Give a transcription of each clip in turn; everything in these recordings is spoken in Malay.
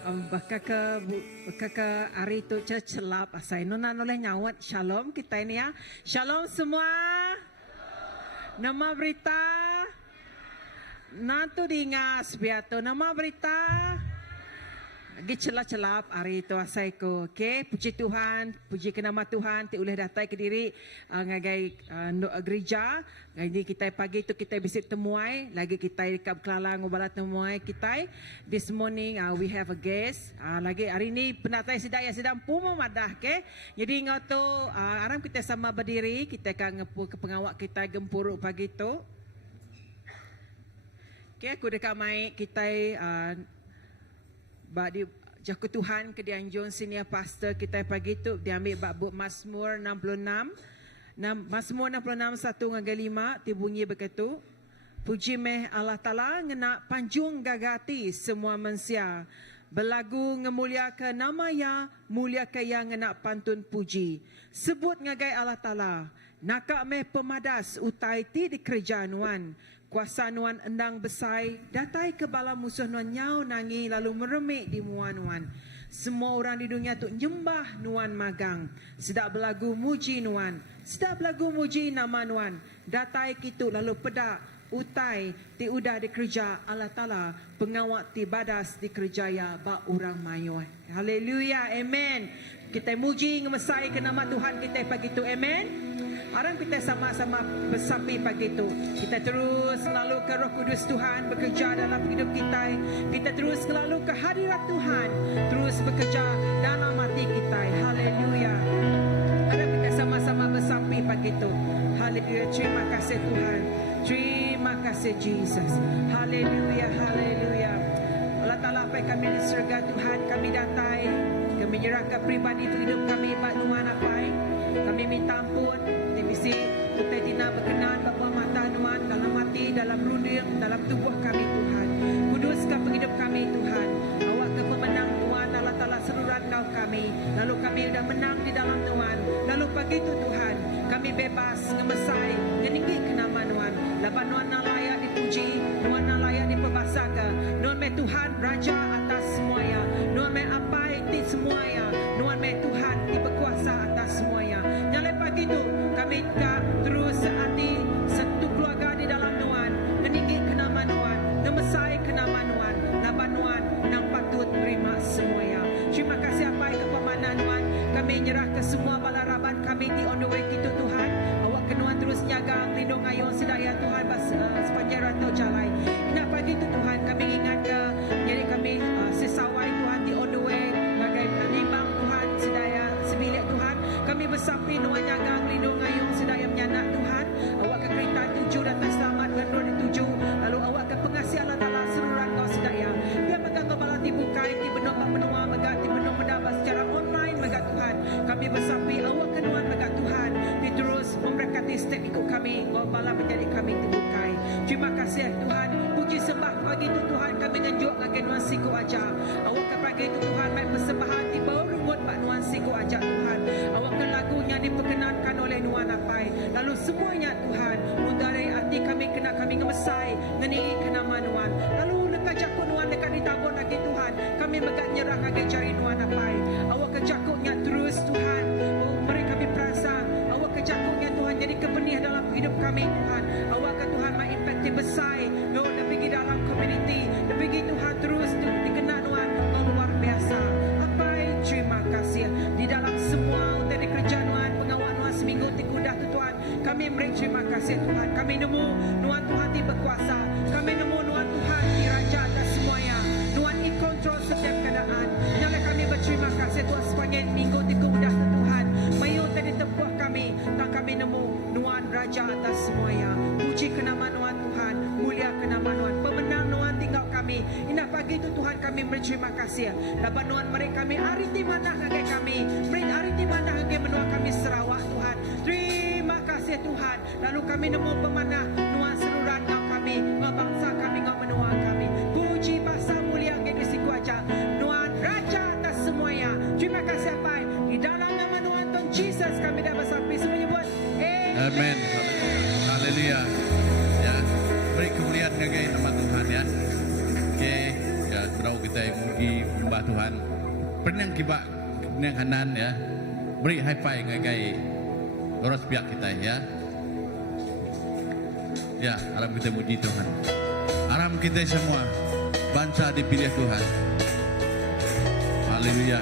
Bakaka hari tu celap asai nona noleh nyawat shalom kita ini ya. Shalom semua. Nama berita nantu diingas biato nama berita lagi celap-celap hari itu asai ko. Okey, puji Tuhan, puji ke nama Tuhan ti boleh datang ke diri ngagai gereja. Lagi kita pagi itu kita visit temuai, lagi kita dekat Kelalang ubala temuai kita. This morning we have a guest. Lagi hari ini penatai sedang puma madah ke. Jadi ngoto aram kita sama berdiri, kita akan ngepul ke pengawak kita gempuruk pagi itu. Okey, aku dekat mai kita di Jaku Tuhan ke dianjung senior pastor kita pagi tu diambil bab Mazmur 66. Mazmur 66 1 hingga 5 dibunyi begitu. Puji meh Allah Taala ngena panjung gagati semua manusia. Berlagu ngemuliakan nama ya, muliakan yang ngena pantun puji. Sebut ngagai Allah Taala. Nakak meh pemadas utai ti di kerja nuan. Kuasa nuan endang besai, datai ke bala musuh nuan nyau nangi lalu meremik di muan nuan. Semua orang di dunia tu nyembah nuan magang. Sedap berlagu muji nuan, sedap berlagu muji nama nuan. Datai kitu lalu pedak, utai ti udah di kerja Allah Ta'ala. Pengawak ti badas di kerjaya ba orang mayu. Haleluya, amen. Kita muji ngemesai ke nama Tuhan kita pagi tu, amen. Orang kita sama-sama bersampai pagi itu. Kita terus selalu ke Roh Kudus Tuhan bekerja dalam hidup kita. Kita terus selalu ke hadirat Tuhan. Terus bekerja dalam hati kita. Haleluya. Orang kita sama-sama bersampai pagi itu. Haleluya. Terima kasih Tuhan. Terima kasih Jesus. Haleluya. Haleluya. Allah Ta'ala apa kami di surga Tuhan. Kami datai. Kami menyerahkan pribadi itu hidup kami. Pak Tuhan apa. Kami minta ampun. Misi kita tidak berkenan bapa mata nuan dalam hati, dalam runding, dalam tubuh kami Tuhan. Kuduskan penghidup kami Tuhan. Awak ke pemenang Tuhan Allah Ta'ala seluruh kau kami. Lalu kami sudah menang di dalam Tuhan. Lalu pagi itu Tuhan kami bebas ngemesai ngeninggi ke nama Tuhan. Lapan Tuhan layak dipuji, Tuhan layak diperbasakan. Tuhan me Tuhan Raja atas semuanya. Tuhan me apa itu semuanya. Tuhan me Tuhan di berkuasa atas semuanya. Nyalai pagi itu kami terus hati satu keluarga di dalam Tuhan. Meninggi ke nama Tuhan, ngemesai ke nama Tuhan. Lapan Tuhan yang patut terima semuanya. Terima kasih apa ke pemanan Tuhan. Kami nyerah ke semua balaraban kami di on the way itu Tuhan. Awak kenuan terus jaga lindung ayun sedaya Tuhan sepanjang rantau jalan. Nah pagi itu Tuhan kami ingat ke jadi kami sesawai Tuhan di on the way. Bagai limbang Tuhan sedaya semilik Tuhan. Kami bersampai Tuhan jaga lindung ayun sedaya menyanak Tuhan. Awak ke kereta 7 datang selamat berdua di 7. Lalu awak ke pengasih Allah Ta'ala seluruh rantau sedaya. Dia pegang kepala dibukai di benua megat di benua mendapat secara online megat Tuhan. Kami bersampai awak ke Tuhan megat Tuhan. Dia terus memberkati setiap ikut kami. Bala menjadi kami terbukai. Terima kasih Tuhan. Puji sembah pagi itu Tuhan kami ngenjuk lagi Tuhan siku aja. Awak ke pagi itu Tuhan main persembahan di bawah rumput Pak Tuhan siku aja Tuhan. Awak ke lagunya diperkenankan oleh Tuhan Apai. Lalu semuanya Tuhan dari hati kami kena kami ngemesai ngeningi ke nama Tuhan. Lalu dekat jakut Tuhan dekat ditabur lagi Tuhan. Kami megat nyerah lagi cari Tuhan Apai. Awak ke jakutnya terus Tuhan. Oh, mari kami perasan. Awak ke jakutnya Tuhan jadi kebenih dalam hidup kami Tuhan. Awak ke Tuhan main impact besar. No, dia pergi dalam community. Dia pergi Tuhan terus dikenal Tuhan. Oh, luar biasa. Apai, terima kasih. Di dalam semua dari kerja Tuhan, pengawal Tuhan seminggu tikudah tu Tuhan. Kami beri terima kasih Tuhan. Kami nemu Tuhan Tuhan di berkuasa. Kami nemu Tuhan Tuhan di raja atas semuanya. Tuhan di kontrol setiap keadaan. Nyala kami berterima kasih Tuhan sepanjang minggu tikudah tu Tuhan. Mayu tadi tepuh kami. Tak kami nemu Tuhan raja atas semuanya. Puji ke nama Tuhan Tuhan. Mulia ke nama Tuhan. Pemenang Tuhan tinggal kami. Indah pagi itu Tuhan kami beri terima kasih. Dapat Tuhan mereka kami hari di mana hagai kami. Beri hari di mana hagai menua kami Sarawak Tuhan. Terima kasih Tuhan. Lalu kami nemu pemanah Tuhan seluruh kau kami. Bangsa kami kau menua kami. Puji bahasa mulia ke siku aja. Tuhan Raja atas semuanya. Terima kasih apa. Di dalam nama Tuhan Tuhan Jesus kami dapat sampai semuanya buat. Amen. Haleluya. Ya, beri kemuliaan bagi nama Tuhan ya. Oke, ya, terau kita mugi menyembah Tuhan. Pernah kiba nang kanan ya. Beri high five ngagai loros pihak kita ya. Ya, harap kita muji Tuhan. Harap kita semua bangsa dipilih Tuhan. Haleluya.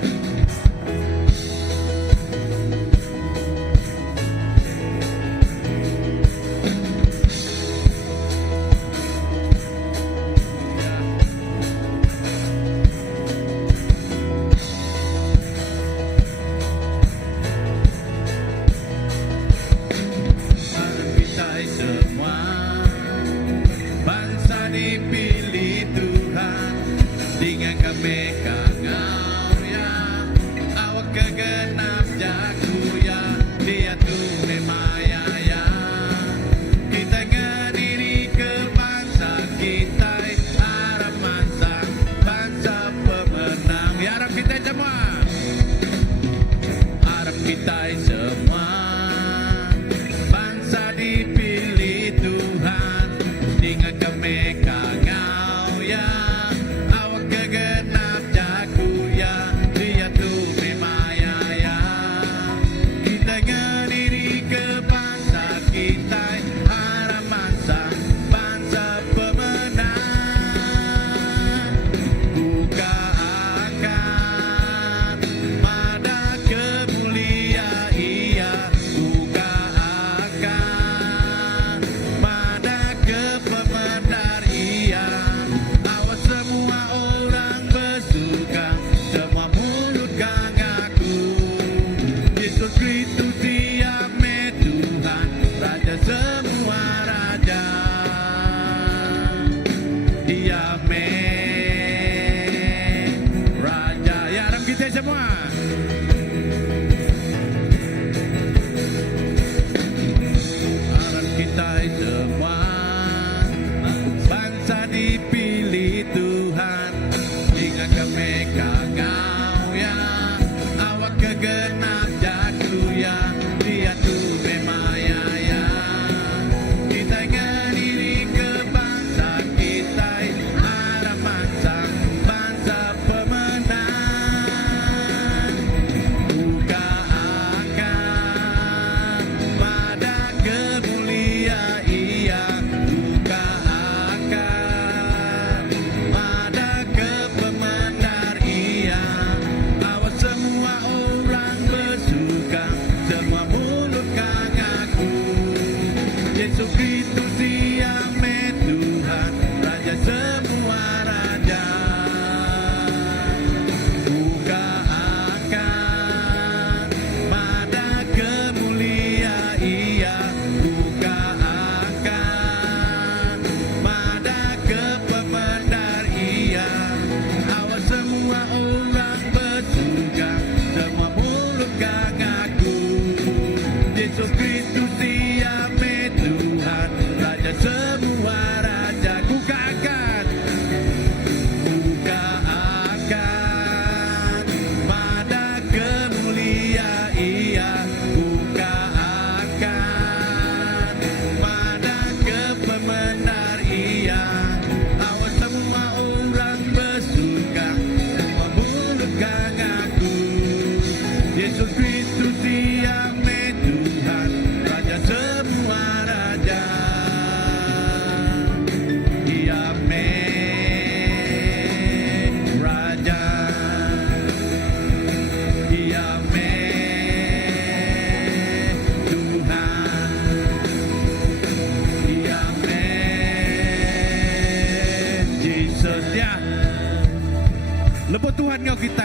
Lepas Tuhan ngau kita,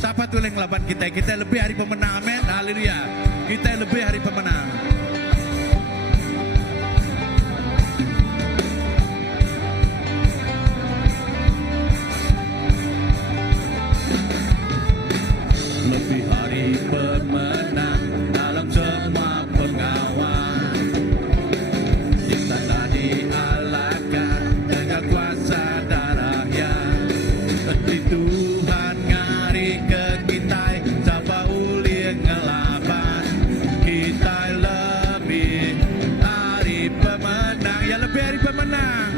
siapa tu yang lawan kita? Kita lebih hari pemenang, amin, haleluya. Kita lebih hari pemenang. Lebih hari pemenang dalam semua pengawal. Kita tadi dialahkan dengan kuasa darahnya. Tuhan ngari ke kita, siapa uli ngelaban. Kita lebih hari pemenang, ya lebih hari pemenang.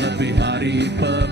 Lebih hari pemenang.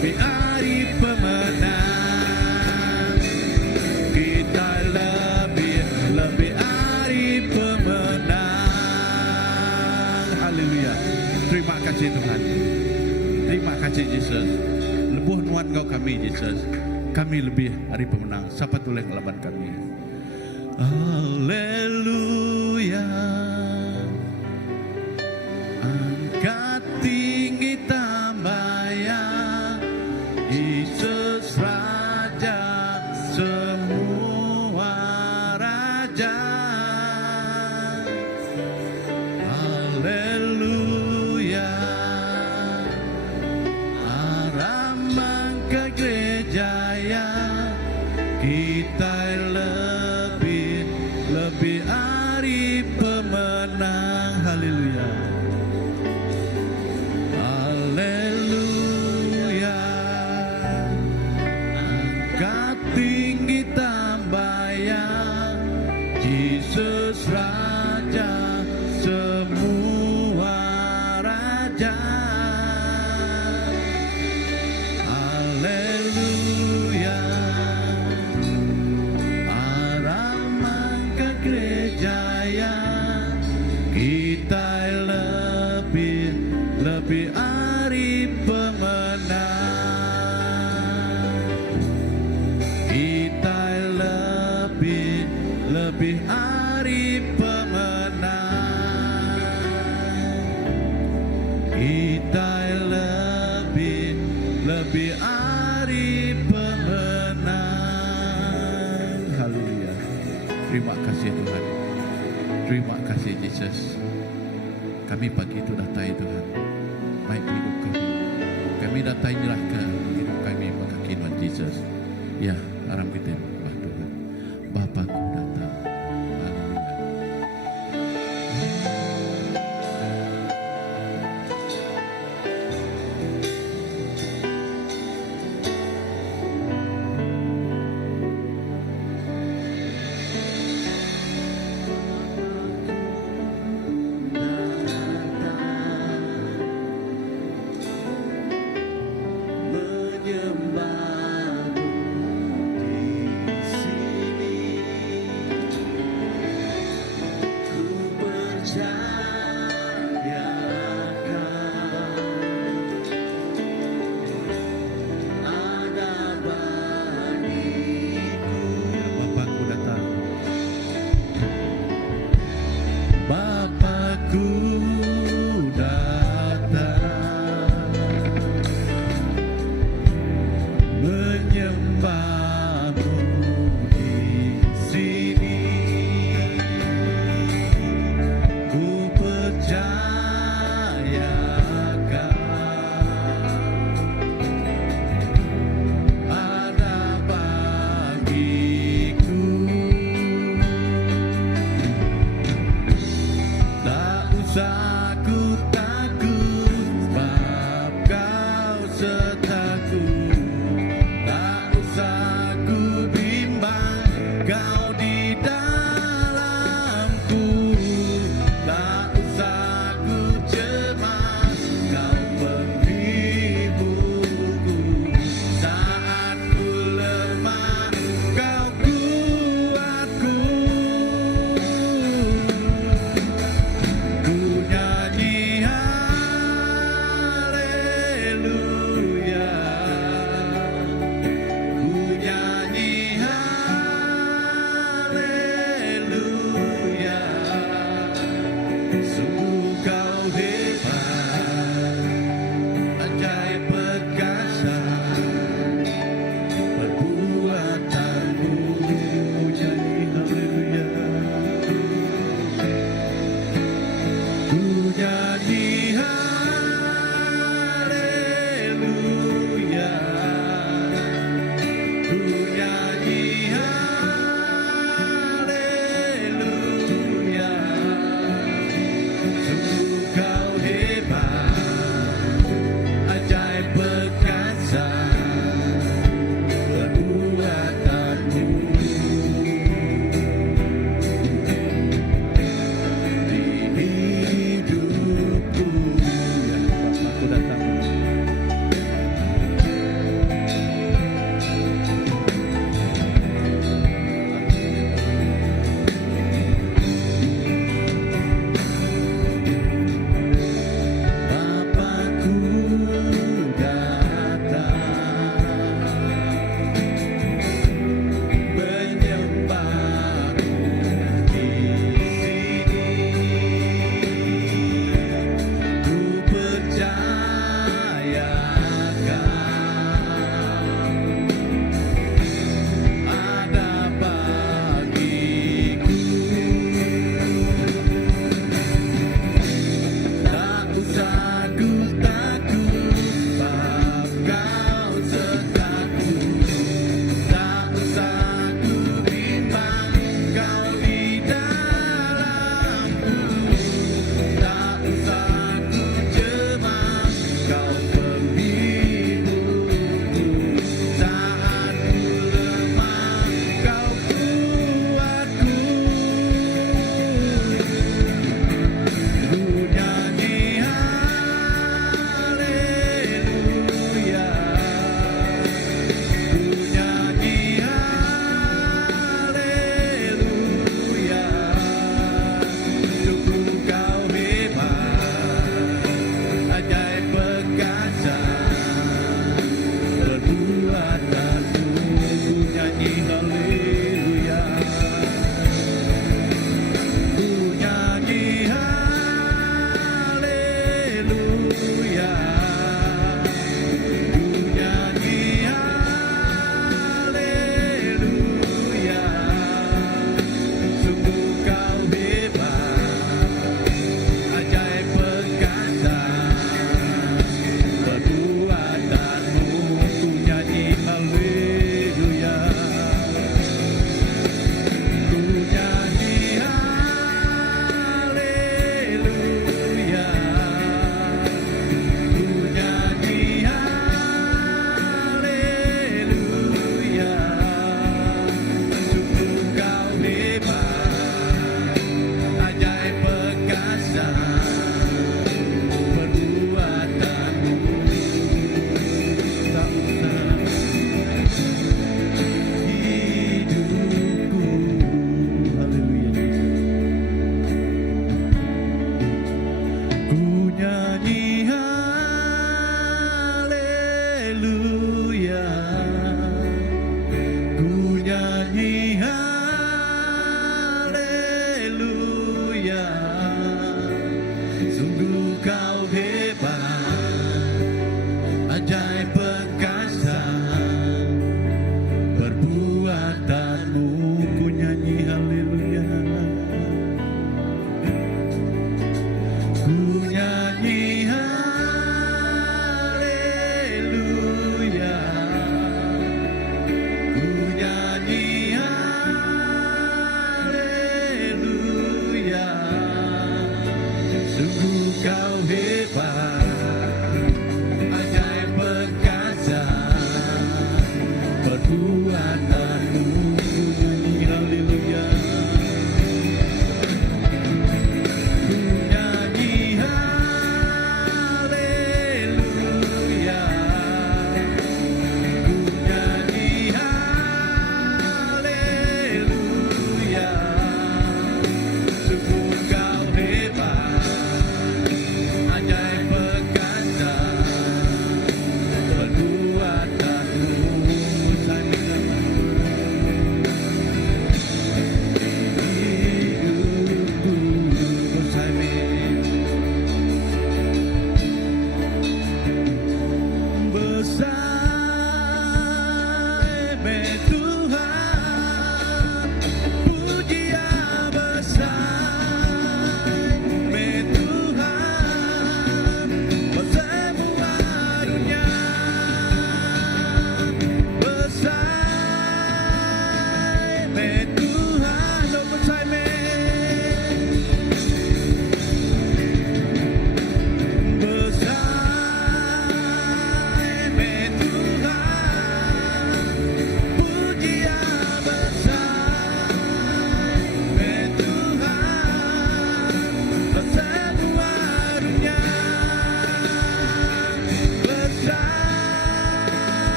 lebih hari pemenang. Kita lebih hari pemenang. Haleluya. Terima kasih Tuhan. Terima kasih Yesus. Lebuh nuan kau kami Yesus. Kami lebih hari pemenang. Siapa tulen laban kami. Haleluya. Angkat tinggi tambayan Yesus Raja semua raja. Haleluya. Arambang ke gereja ya kita lebih hari pemenang. Haleluya. Haleluya. Angkat tinggi tambayan Yesus Raja semua raja. Haleluya. Araman ke gereja ya kita lebih hari pemenang. Kita lebih hari pemenang. Kita lebih hari pemenang. Haleluya. Terima kasih Tuhan. Terima kasih Yesus. Kami pagi itu datai Tuhan. Baik hidup kami. Kami datai nyerahkan hidup kami pada kinuan Yesus. Ya, haram kita Bapak Tuhan. Bapakku datang. Haleluya. ku datang menyembahmu di sini. Ku percayakan ada bagiku. Tak usah ku takut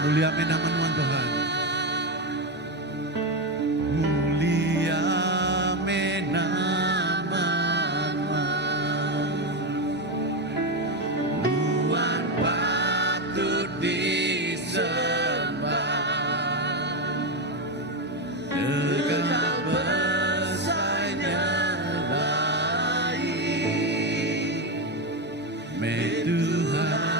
mulia nama Tuhan. Mulia nama Tuhan, patut disembah. Tegak besarnya baik, Tuhan.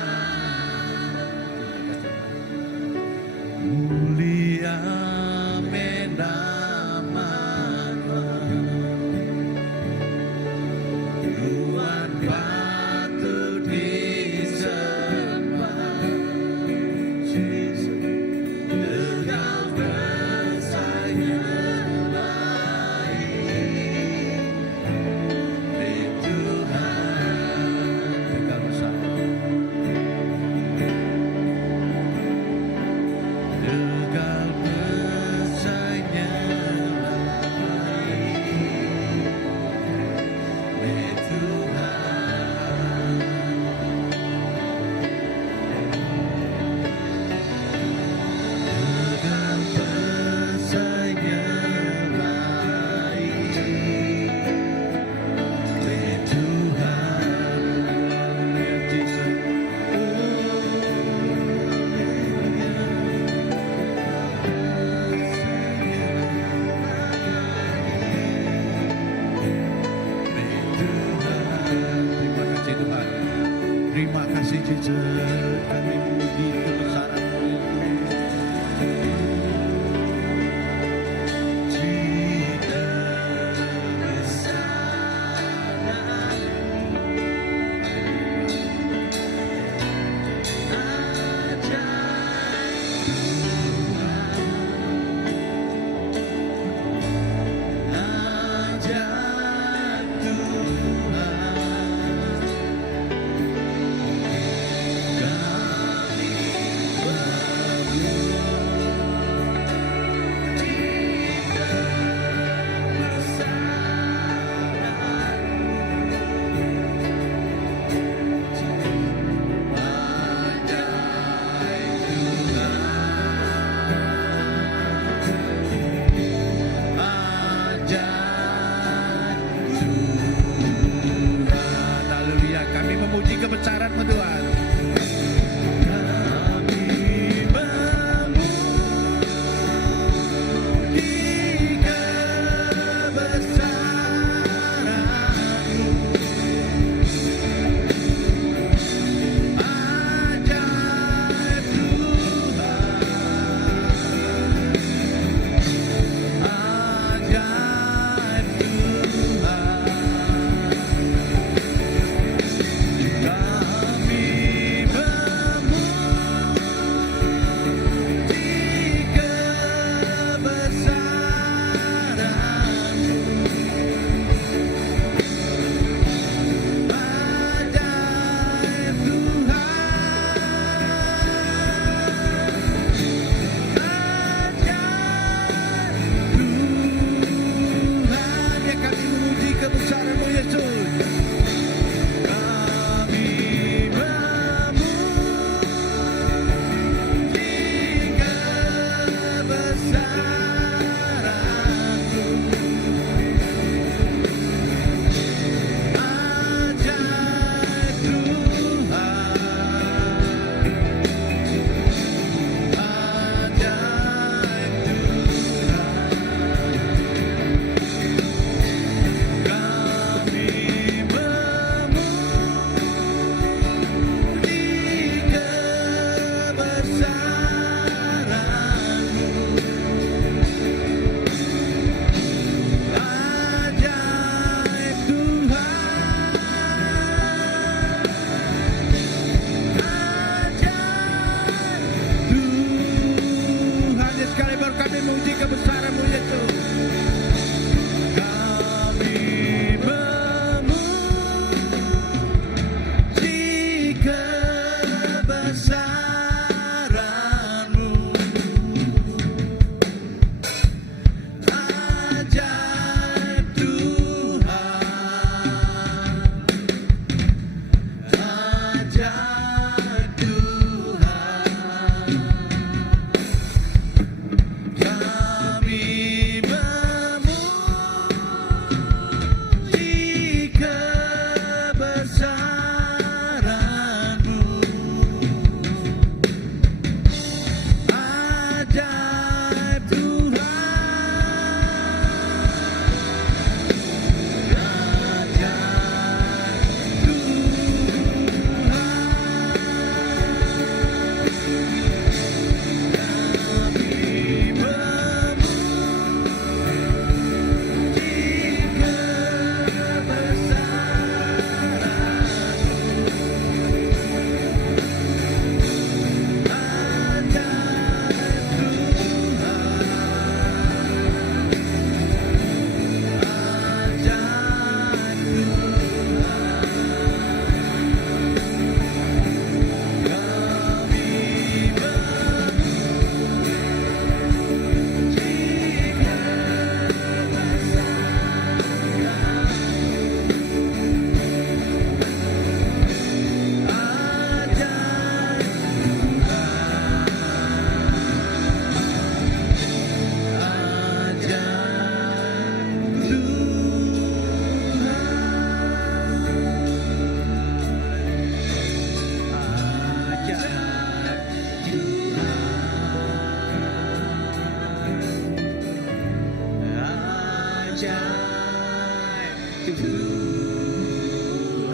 ajaib Tuhan.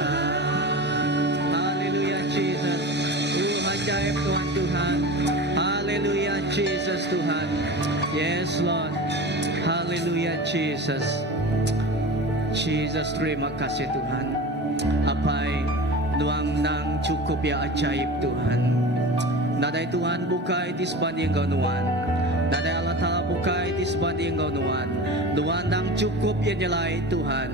Haleluya Jesus. Ajaib Tuhan Tuhan. Haleluya Jesus Tuhan. Yes Lord. Haleluya Jesus. Jesus terima kasih Tuhan. Apai nuang nang cukup ya ajaib Tuhan. Nadai Tuhan bukai di sebanding kau nuan. Nadai Allah Ta'ala bukai di sebanding kau nuan. Nuan nang cukup ya nyelai Tuhan.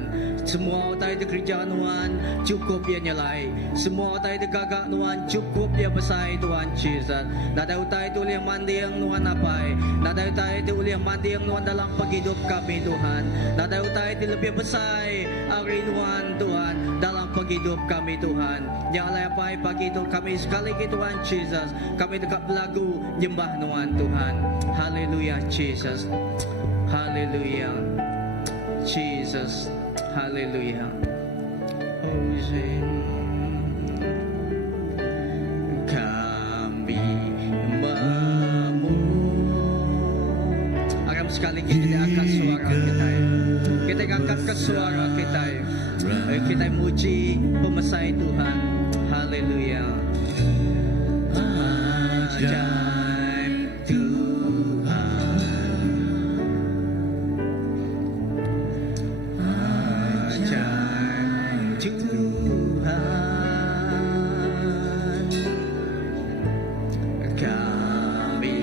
Semua otai di kerja nuan cukup ya nyelai. Semua otai di gagak nuan cukup ya besai Tuhan Jesus. Nadai otai itu uliang mandi yang nuan apai. Nadai otai itu uliang mandi yang nuan dalam paghidup kami Tuhan. Nadai otai itu lebih besai ari nuan Tuhan dalam paghidup kami Tuhan. Nyalai apai pagi itu kami sekali lagi Tuhan Jesus. Kami dekat belagu nyembah nuan Tuhan. Haleluya Jesus. Haleluya Jesus. Haleluya. Kami akan sekali kita angkat suara kita. Kita angkat ke suara kita. Kita muji pemesai Tuhan. Haleluya. Ajaib Tuhan. Ajaib Tuhan. Kami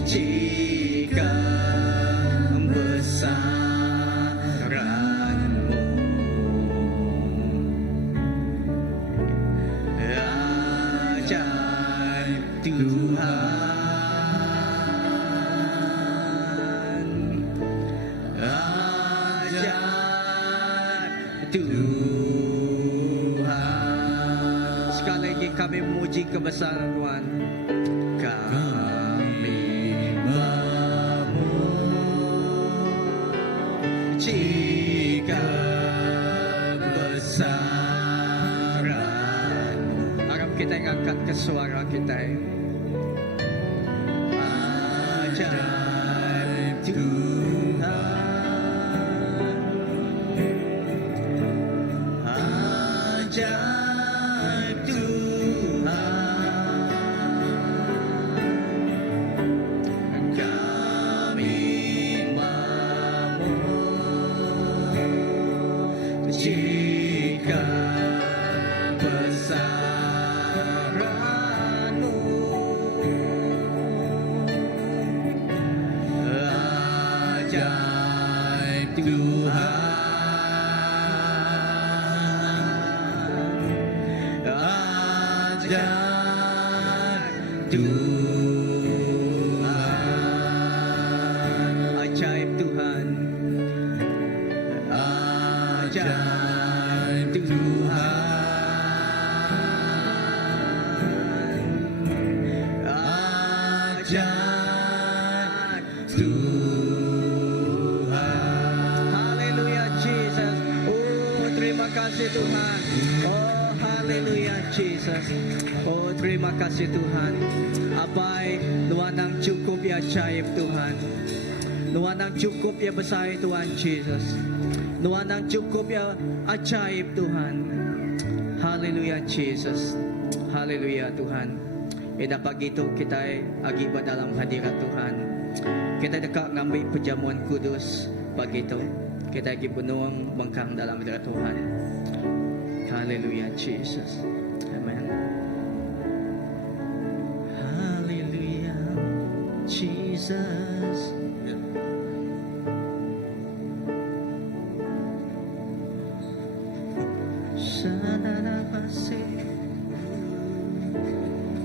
memujikan besaran-Mu. Ajaib Tuhan. Ajaib Tuhan. Sekali lagi kami memuji kebesaran Tuhan. Kami memujikan besaran. Harap kita angkat ke suara kita. Ajaib Tuhan. Ajaib Tuhan. Kami memujikan besaran-Mu. Ajaib Tuhan. Ajaib Tuhan. Ajaib Tuhan. Ajaib Tuhan. Ajaib Tuhan. Haleluya Jesus. Oh terima kasih Tuhan. Oh haleluya Jesus. Oh terima kasih Tuhan. Apai Tuhan yang cukup ya ajaib Tuhan. Tuhan yang cukup ya besar Tuhan Jesus. Tuhan yang cukup ya ajaib Tuhan. Haleluya Jesus. Haleluya Tuhan. Eda pagi itu kita akibat dalam hadirat Tuhan. Kita dekat ngambil perjamuan kudus pagi itu. Kita lagi penuang bengkang dalam hadirat Tuhan. Haleluya Jesus. Amen. Haleluya Jesus.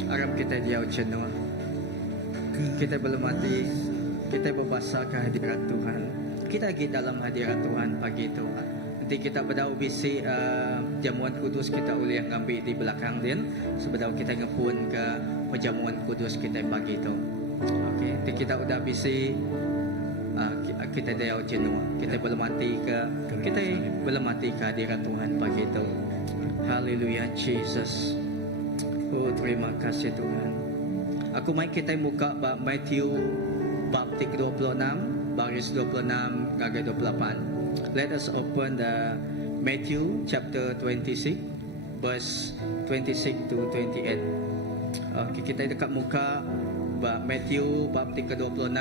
Harap kita jauh jenuh. Kita belum mati. Kita berbahasa ke hadirat Tuhan. Kita lagi dalam hadirat Tuhan pagi itu. Nanti kita berdau bisi jamuan kudus kita boleh ngambil di belakang dia. Sebelum kita ngepun ke perjamuan kudus kita pagi itu. Okey, nanti kita udah bisi kita jauh jenuh. Kita belum mati ke kita belum mati ke hadirat Tuhan pagi itu. Haleluya Jesus. Oh terima kasih Tuhan. Aku mai kita buka Matthew bab 26 baris 26 gagai 28. Let us open the Matthew chapter 26 verse 26 to 28. Okay, kita dekat muka Matthew bab 26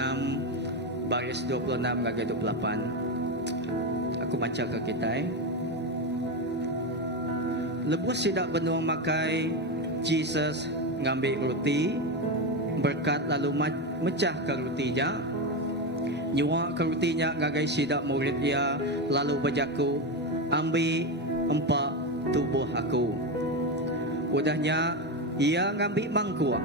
baris 26 gagai 28. Aku baca ke kita. Lepas sidak benua makai, Jesus ngambil roti, berkat lalu mecah ke rotinya, nyuak ke rotinya ngagai sidak murid ia, lalu berjaku, ambil empat tubuh aku. Udahnya ia ngambil mangkuk,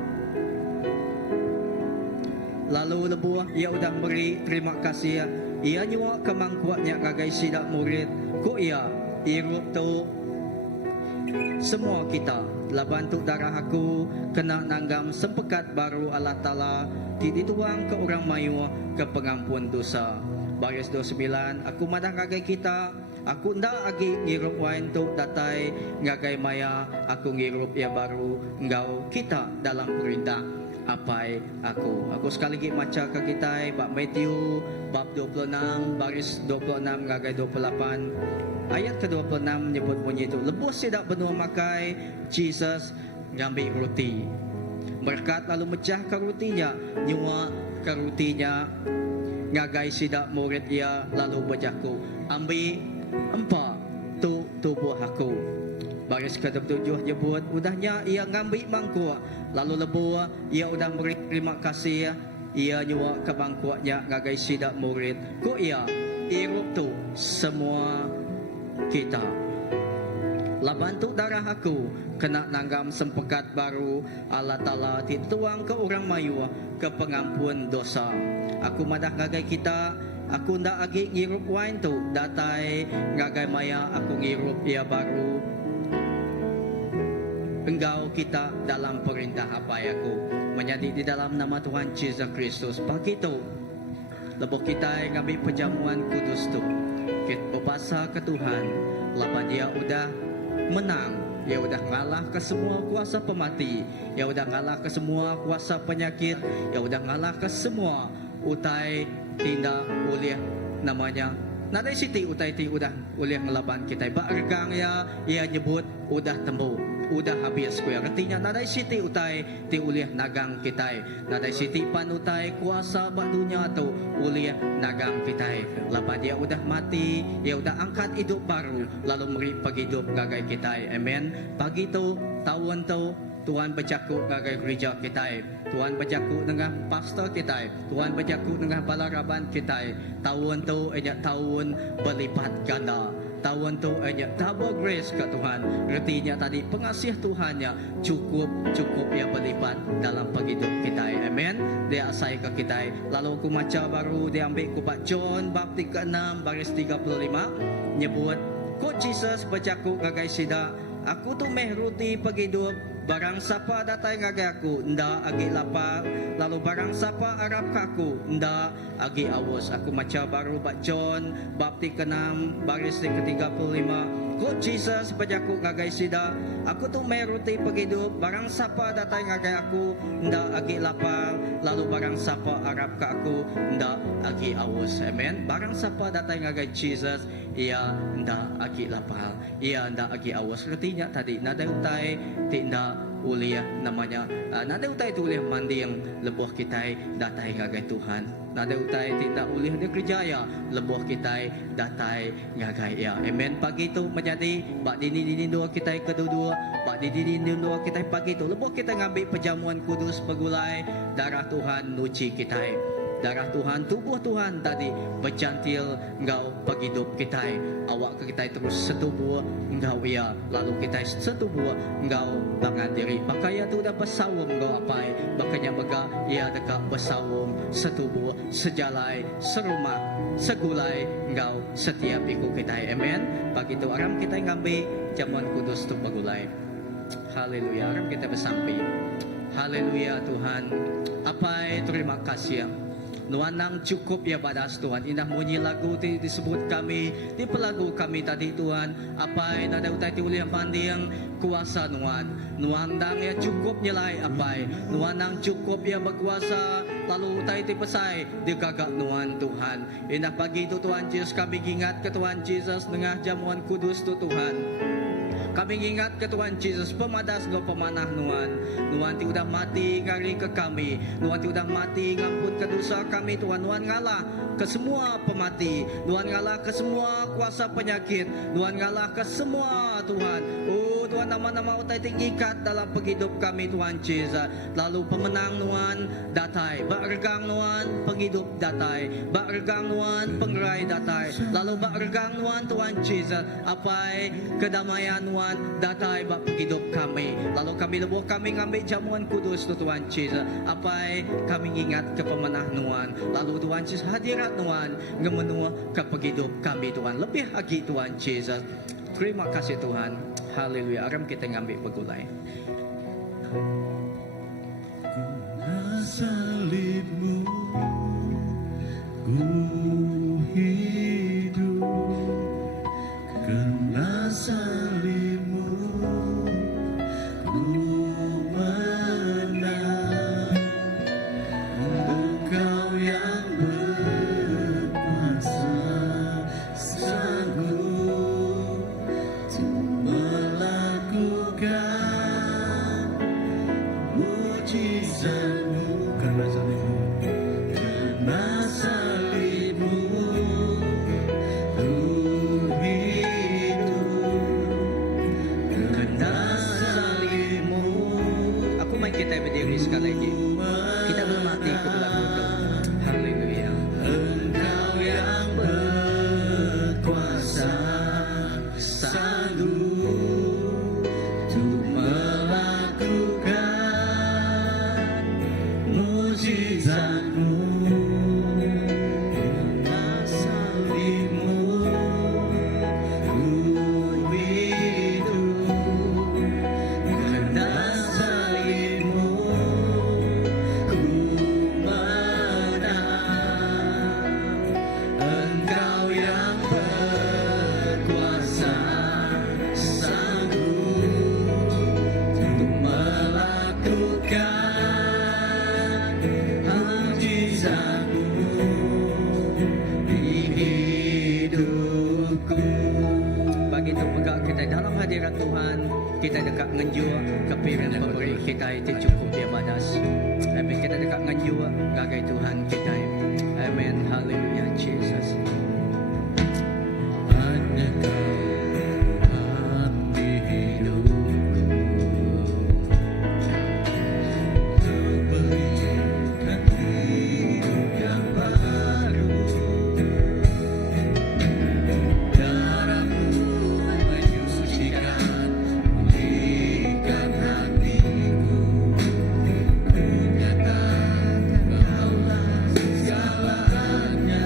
lalu lebuh ia udah beri terima kasih. Ia nyuak ke mangkuknya ngagai sidak murid, ku ia irup tu semua kita laban tu darah aku kena nanggam sempekat baru Allah Ta'ala dituang ke orang mayu ke pengampun dosa. Baris 29 aku madah ngagai kita, aku ndak lagi ngirup wain tu datai ngagai maya, aku ngirup ya baru engkau kita dalam perintah apai aku sekali lagi maca ke kita bab Matthew bab 26 baris 26 ngagai 28. Ayat ke-26 menyebut bunyi itu, lepas sidak benua makai, Jesus ngambil roti, berkat lalu mecah ke rotinya, nyuak ke rotinya, ngagai sidak murid ia, lalu berjaku, ambil empat tu tubuh aku. Baris ke-27 nyebut, udahnya ia ngambil mangkuk, lalu lebuh ia udah beri terima kasih, ia nyuak ke mangkuknya, ngagai sidak murid, ku ia irup tu semua kita. Laban tu darah aku kena nanggam sempekat baru Allah Ta'ala dituang ke orang mayu ke pengampun dosa. Aku madah ngagai kita, aku ndak lagi ngirup wain tu datai ngagai maya, aku ngirup ia baru engkau kita dalam perintah apa aku menjadi di dalam nama Tuhan Yesus Kristus. Pagi tu lebuh kita ngambil perjamuan kudus tu, kita berbahasa ke Tuhan, laban dia udah menang, dia udah ngalah ke semua kuasa pemati, dia udah ngalah ke semua kuasa penyakit, dia udah ngalah ke semua utai tindak oleh namanya nadai siti utai ti udah oleh ngelaban kita. Bak regang ya, ia nyebut udah tembu, udah habis kuya. Artinya nadai siti utai ti ulih nagang kita, nadai siti panutai kuasa bak dunia tu ulih nagang kita. Laban dia udah mati, dia udah angkat hidup baru, lalu meri pagi hidup gagai kita. Amen. Pagi tu tahun tu Tuhan berjaku ngagai gereja kita, Tuhan berjaku dengan pastor kita, Tuhan berjaku dengan balaraban kita. Tahun tu hanya tahun berlipat ganda, tahun tu hanya double grace ke Tuhan. Artinya tadi pengasih Tuhannya cukup ya berlipat dalam penghidup kita. Amen. Dia asai ke kita. Lalu aku maca baru dia ambil kubat John bab 36 baris 35 nyebut, ku Jesus berjaku ngagai sida, aku tu meh roti penghidup. Barang siapa datang ngagai aku, ndak agi lapar. Lalu barang siapa arap kaku, ndak agi awas. Aku maca baru bab John bab 36 baris ke-35. Ku Jesus berjaku ngagai sida, aku tu meruti penghidup. Barang siapa datang ngagai aku, ndak agi lapar. Lalu barang siapa arap ka aku, ndak agi awas. Amen. Barang siapa datang ngagai Jesus, ia ndak agi lapar, ia ndak agi awas. Artinya tadi nada utai tindak uliah namanya, nada utai tu uliah mandi yang lebuh kita datai ngagai Tuhan. Nada utai tidak uliah dia kerjaya lebuh kita datai ngagai ya. Amen. Pagi tu menjadi bak dini dua kita kedua, bak dini dua kita pagi tu lebuh kita ngambil perjamuan kudus pegulai darah Tuhan nuci kita. Darah Tuhan, tubuh Tuhan tadi bercantil engkau penghidup kita. Awak ke kita terus setubuh engkau ya, lalu kita setubuh engkau bangan diri. Bakaya tu dah bersawum engkau apai, bakanya baga ia dekat bersawum setubuh sejalai serumah segulai engkau setiap ikut kita. Amen. Pagi tu aram kita ngambil jamuan kudus tu pegulai. Haleluya. Aram kita bersampai. Haleluya Tuhan. Apai terima kasih. Nuanang cukup ya badas Tuhan. Indah bunyi lagu disebut kami di pelagu kami tadi Tuhan. Apai nada utai ti uli mandi yang kuasa nuandang ya cukup nyelai apai. Nuanang cukup ya berkuasa lalu utai ti pesai digagak nuan Tuhan. Indah pagi itu Tuhan Yesus kami ingat ke Tuhan Yesus tengah jamuan kudus tu Tuhan. Kami ingat ke Tuhan Yesus pemadas lo pemanah Nuan ti udah mati ngari ke kami, Nuan ti udah mati ngampun ke dosa kami Tuhan. Nuan ngalah ke semua pemati, Nuan ngalah ke semua kuasa penyakit, Nuan ngalah ke semua Tuhan. Oh Tuhan, nama-nama utai tinggikat dalam penghidup kami Tuhan Yesus. Lalu pemenang Nuan datai, bak regang Nuan penghidup datai, bak regang Nuan penggerai datai, lalu bak regang Nuan Tuhan Yesus apai kedamaian Nuan datai bak penghidup kami. Lalu kami lebuh kami ngambil jamuan kudus tu Tuhan Yesus apai kami ingat ke pemenah Nuan. Lalu Tuhan Yesus hadirat Nuan ngemenua ke penghidup kami Tuhan. Lebih lagi Tuhan Yesus. Terima kasih Tuhan. Haleluya. Aram kita ngambil pegulai. Salibmu ku hidup, kena salibmu ku menang. Engkau yang berkuasa sanggup melakukan mujizat-Mu. Karena salibmu ku hidup, Karena salibmu. Aku main kita berdiri sekali lagi. Kita belum mati ke belakang itu. Haleluya. Engkau yang berkuasa sanggup untuk melakukan mujizat-Mu. Karena salibmu ku hidup, karena salibmu ku menang. Engkau yang berkuasa sanggup untuk melakukan mujizat-Mu di hidupku. Bagi itu pegang kita dalam hadirat Tuhan, kita dekat ngenjua kepiran pemberi kita itu cukup dia badas. Amin. Kita dekat ngenjua gagai Tuhan kita. Amin. Haleluya Jesus. Hanya Tuhan di hidupku, berikan hidup yang baru. Darah-Mu menyucikan, pulihkan hatiku. Ku nyatakan Engkaulah segalanya.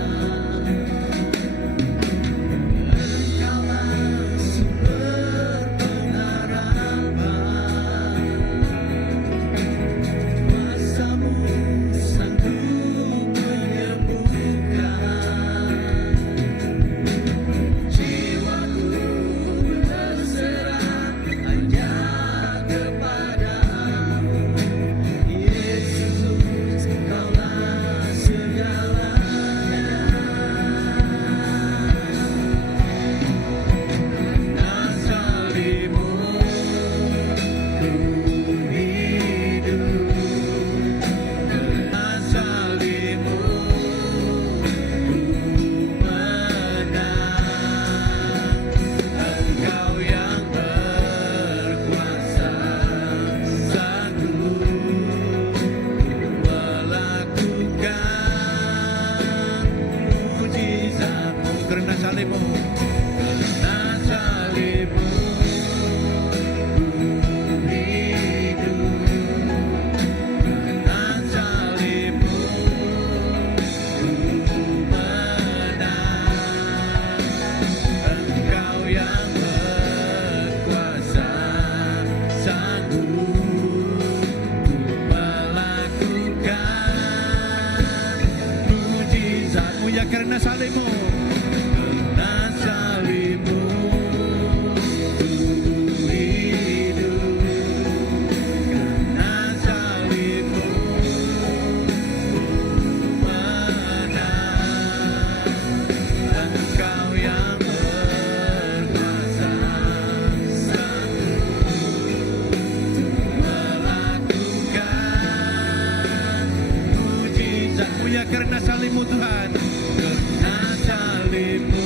karena salibmu Tuhan. Karena salibmu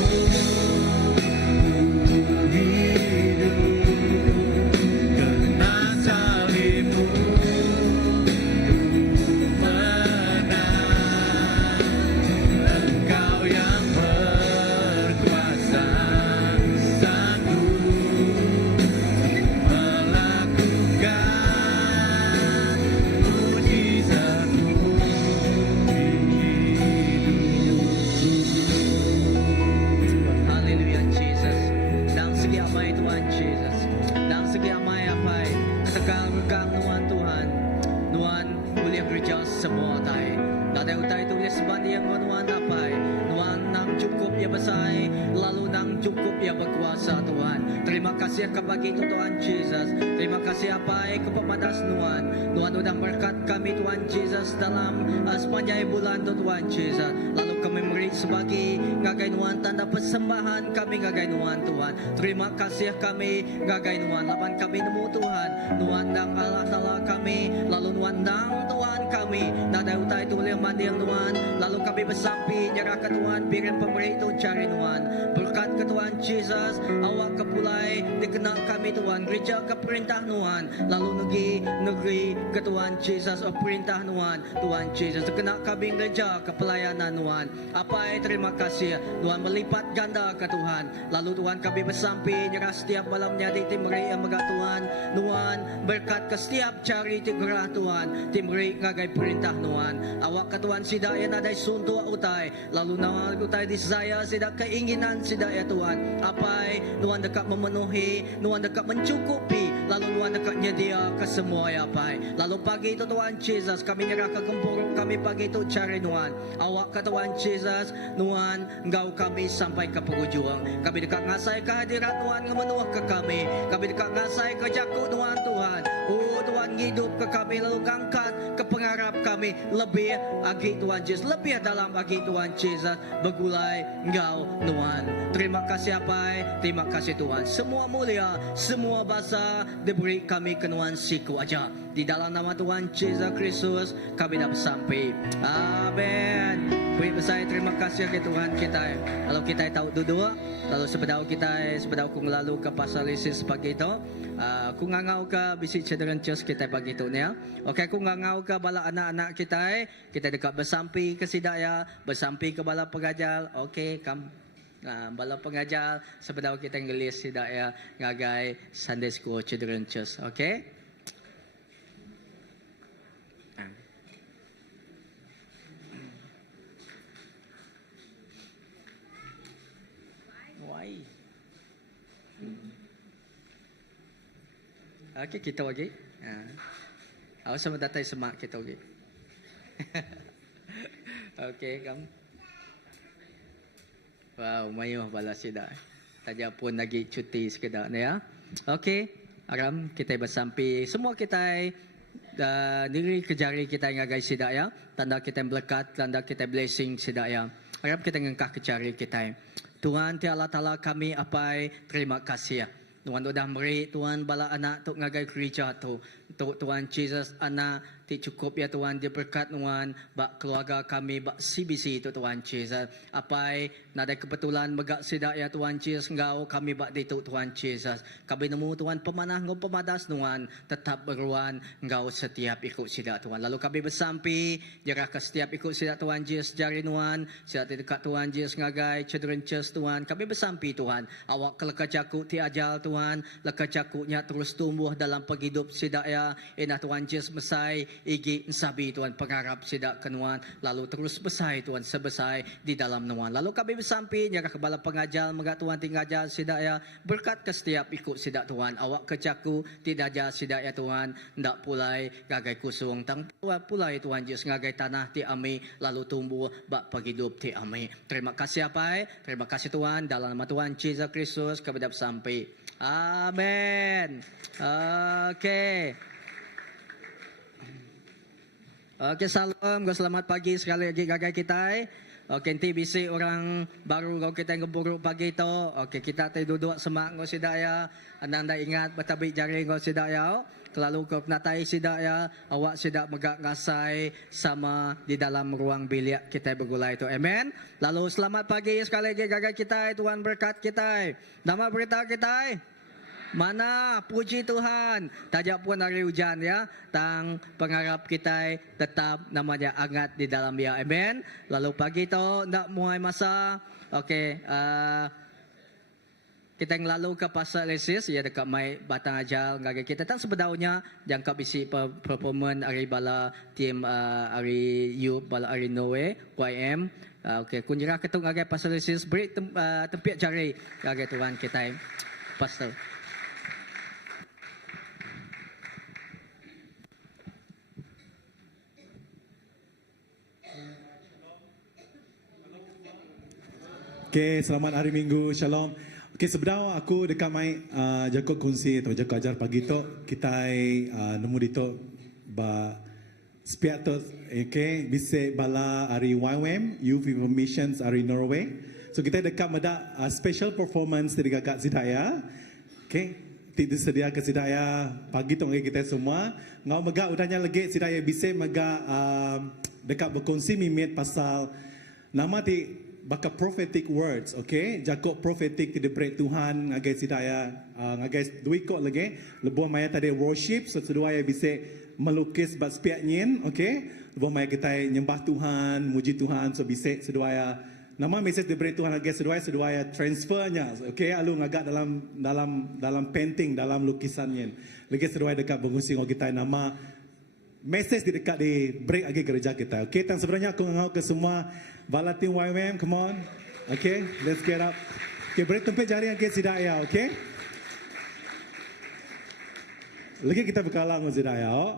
hidup. Karena salibmu menang. Engkau yang berkuasa sanggup melakukan mujizat-Mu di hidupku. Haleluya Jesus. Dalam segi amai Tuhan Jesus. Dalam segi amai apa? Sekal regang Tuhan. Tuhan boleh kerja semua tay. Dada utai tulis sebanding Tuhan apa? Tuhan nang cukup ya besar, lalu nang cukup ya berkuasa Tuhan. Terima kasih kepada Tuhan Jesus. Terima kasih apa kepada Tuhan. Tuhan sudah berkat kami Tuhan Jesus dalam sepanjang bulan Tuhan Jesus. Lalu kami beri sebagai ngagai Tuhan tanda persembahan kami ngagai Tuhan. Terima kasih kami ngagai Tuhan. Laban kami nemu Tuhan. Tuhan dan Allah Ta'ala kami. Lalu Tuhan dan Tuhan kami. Nada utai tulis mandil Tuhan. Lalu kami bersampi nyerah ke Tuhan. Piring pemberi itu cari Tuhan. Berkat ke Tuhan Jesus. Awak kepulai dikenal kami Tuhan. Gereja ke perintah Tuhan. Lalu negeri ke Tuhan Jesus. Perintah Tuhan. Tuhan Jesus. Dikenal kami gereja ke pelayanan Tuhan. Apa terima kasih Tuhan melipat ganda ke Tuhan. Lalu Tuhan kami bersampi nyerah setiap malamnya di timri yang megah Tuhan. Tuhan berkat ke setiap cari tigerah Tuhan. Timri ngagai perintah Tuhan. Awak ke Tuhan sidak yang ada suntuk utai. Lalu nawal utai di saya sidak keinginan sidak ya Tuhan. Apa Tuhan dekat memenuhi. Tuhan dekat mencukupi. Lalu Tuhan dekat nyedia ke semua ya apa. Lalu pagi itu Tuhan Jesus kami nyerah ke gempur. Kami pagi itu cari Tuhan. Awak ke Tuhan Jesus. Tuhan engkau kami sampai ke penghujung. Kami dekat ngasai kehadirat Tuhan memenuh ke kami. Kami dekat ngasai ke jaku Tuhan Tuhan. Oh Tuhan hidup ke kami lalu angkat ke pengharap kami lebih lagi Tuhan Jesus. Lebih dalam lagi Tuhan Jesus. Bergulai engkau Tuhan. Terima kasih apa? Terima kasih Tuhan. Semua mulia, semua bahasa diberi kami ke Tuhan siku aja. Di dalam nama Tuhan Jesus Kristus kami dah sampai. Amin. Beri besar terima kasih ke Tuhan kita. Kalau kita tahu duduk, lalu sepedau kung lalu ke pasal isis pagi itu. Kung ngangau ke bisik cederan cus kita pagi itu ni ya. Okey, kung ngangau ke bala anak-anak kita dekat bersampi ke sidaya, bersampi ke bala pengajar. Okey, bala pengajar sepedau kita ngelis sidaya ngagai Sunday School Children Church. Okey. Okey, kita lagi. Awas sama datai semak kita lagi. Okey, kam. Wow, mayuh bala sida. Taja pun lagi cuti sekedar ni ya. Okey, aram kita bersampi. Semua kita diri kejari kita ngagai sida ya. Tanda kita berkat, tanda kita blessing sida ya. Aram kita ngengkah kejari kita. Tuhan ti Allah Taala kami apai terima kasih ya. Tuhan sudah beri Tuhan bala anak tu ngagai gereja tu. Tuhan Jesus anak ti cukup ya Tuhan dia berkat Tuhan bak keluarga kami bak CBC itu Tuhan Jesus. Apai nada kebetulan megak sidak ya Tuhan Jesus engkau kami bak ditu Tuhan Jesus. Kami nemu Tuhan pemanah engkau pemadas Tuhan tetap beruan engkau setiap ikut sidak Tuhan. Lalu kami bersampi jarah ke setiap ikut sidak Tuhan Jesus jari Tuhan sidak dekat Tuhan Jesus ngagai children church Tuhan. Kami bersampi Tuhan awak keleka jakuk ti ajal Tuhan leka jakuknya terus tumbuh dalam penghidup sidak ya enah Tuhan Jesus mesai igi sabi Tuhan pengharap sidak kenuan lalu terus besai Tuhan sebesai di dalam nuan. Lalu kami bersampi nyarah kebala pengajar megak Tuhan tinggajar sidak ya berkat ke setiap ikut sidak Tuhan awak kecaku tidak ajar sidak ya Tuhan ndak pulai gagai kusung tang pulai Tuhan Jesus ngagai tanah ti ami lalu tumbuh bak penghidup ti ami. Terima kasih apa? Terima kasih Tuhan dalam nama Tuhan Jesus Kristus kami dah sampai. Amin. Okey. Okey, salam, selamat pagi sekali lagi gagai kita. Okey, nanti bisi orang baru kalau kita ngeburu pagi tu. Okey, kita tadi duduk semak ngau sidaya. Anda ingat betabik jari ngau sidaya. Kelalu kau natai sidaya, awak sidak megak ngasai sama di dalam ruang bilik kita bergulai itu. Amen. Lalu selamat pagi sekali lagi gagal kita, Tuhan berkat kita. Nama berita kita. Mana puji Tuhan. Tajak pun hari hujan ya. Tang pengharap kita tetap namanya hangat di dalam dia. Amen. Lalu pagi tu nak mulai masa. Okey. Kita yang lalu ke pasal lesis ya dekat mai batang ajal ngagai kita tan sebenarnya jangka bisi performance hari bala tim hari you bala hari Norway YM. Okey kunjira ketuk ngagai pasal lesis break tempiak jari ngagai Tuhan kita pasal. Okay, selamat hari Minggu. Shalom. Okay, sebenarnya aku dekat mai jaga kongsi atau jaga ajar pagi tu kita nemu di tu ba spiat tu okay bisa bala hari YWM Youth Missions hari Norway. So kita dekat mada special performance dari kakak Sidaya. Okay, tidak sedia ke Sidaya pagi tu kita semua ngau mega udahnya lagi Sidaya bisa mega dekat berkongsi mimit pasal nama ti baka prophetic words, okay? Jakok prophetic ti diberi Tuhan ngagai sidaya, ngagai duit kok lagi. Lebuh maya tadi worship, so sedua ya bisa melukis bat spiak nyin, okay? Lebuh maya kita nyembah Tuhan, muji Tuhan, so bisa sedua ya. Nama message diberi Tuhan ngagai sedua ya transfernya, okay? Alu ngagak dalam painting, dalam lukisannya. Lagi sedua dekat bengusi ngau kita nama message di dekat di break lagi gereja kita. Okay, dan sebenarnya aku ngau ke semua bala tim YWM, come on. Okay, let's get up. Okay, break tempat jari yang ke Sidaya, okay? Lagi kita berkalang dengan Sidaya, oh.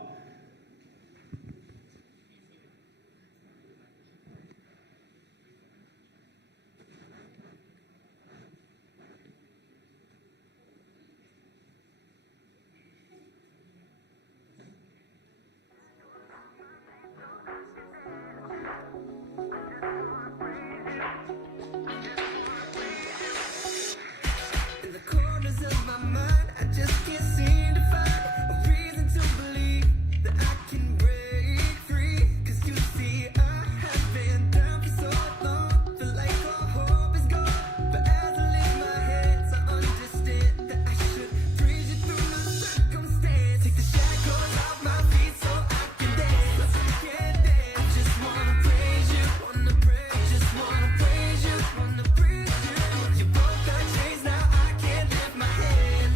In the corners of my mind, I just can't seem to find a reason to believe that I can break free. 'Cause you see, I have been down for so long, feel like all hope is gone. But as I lift my hands, I understand that I should praise you through the circumstance. Take the shackles off my feet so I can dance. I can dance. I just wanna praise you, wanna praise, just wanna praise you, wanna praise you. You broke the chains, now I can lift my hand,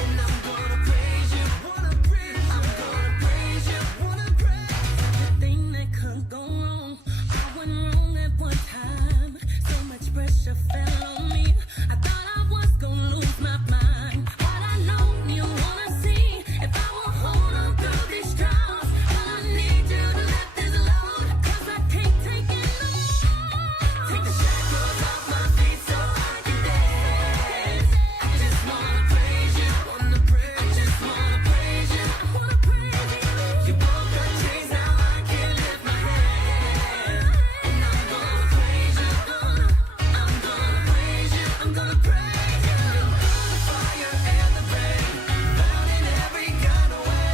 and I'm gonna praise you, wanna praise you, I'm gonna praise you, wanna praise. Everything that could go wrong, I went wrong at one time. So much pressure fell on me. I thought I was gonna lose my mind. But I know you wanna see if I will hold on through these trials. But I need you to lift this load, 'cause I can't take it no more. Take the shackles off my feet so I can dance. I just wanna praise you, wanna praise, I just wanna praise you, I wanna praise you. you broke the chains, now I can lift my hand, and I'm gonna praise you, I'm gonna praise you, I'm gonna praise you. The fire and the rain, found in every kind of way.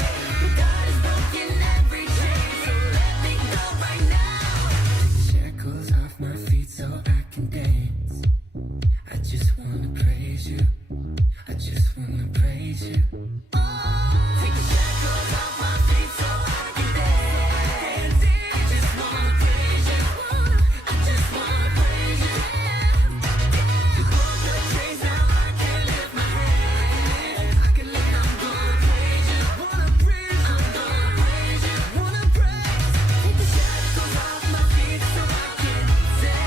God is broken every chain, so let me go right now. Shackles off my feet so I can dance. I just wanna praise you, I just wanna praise you. Take the shackles off my feet so I can dance. I just wanna praise you, I just wanna praise you. You broke the chains, now I can lift my hand, I can lift, I'm gonna praise you, wanna praise you, I'm gonna praise you, wanna praise. Take the shackles off my feet so I can dance.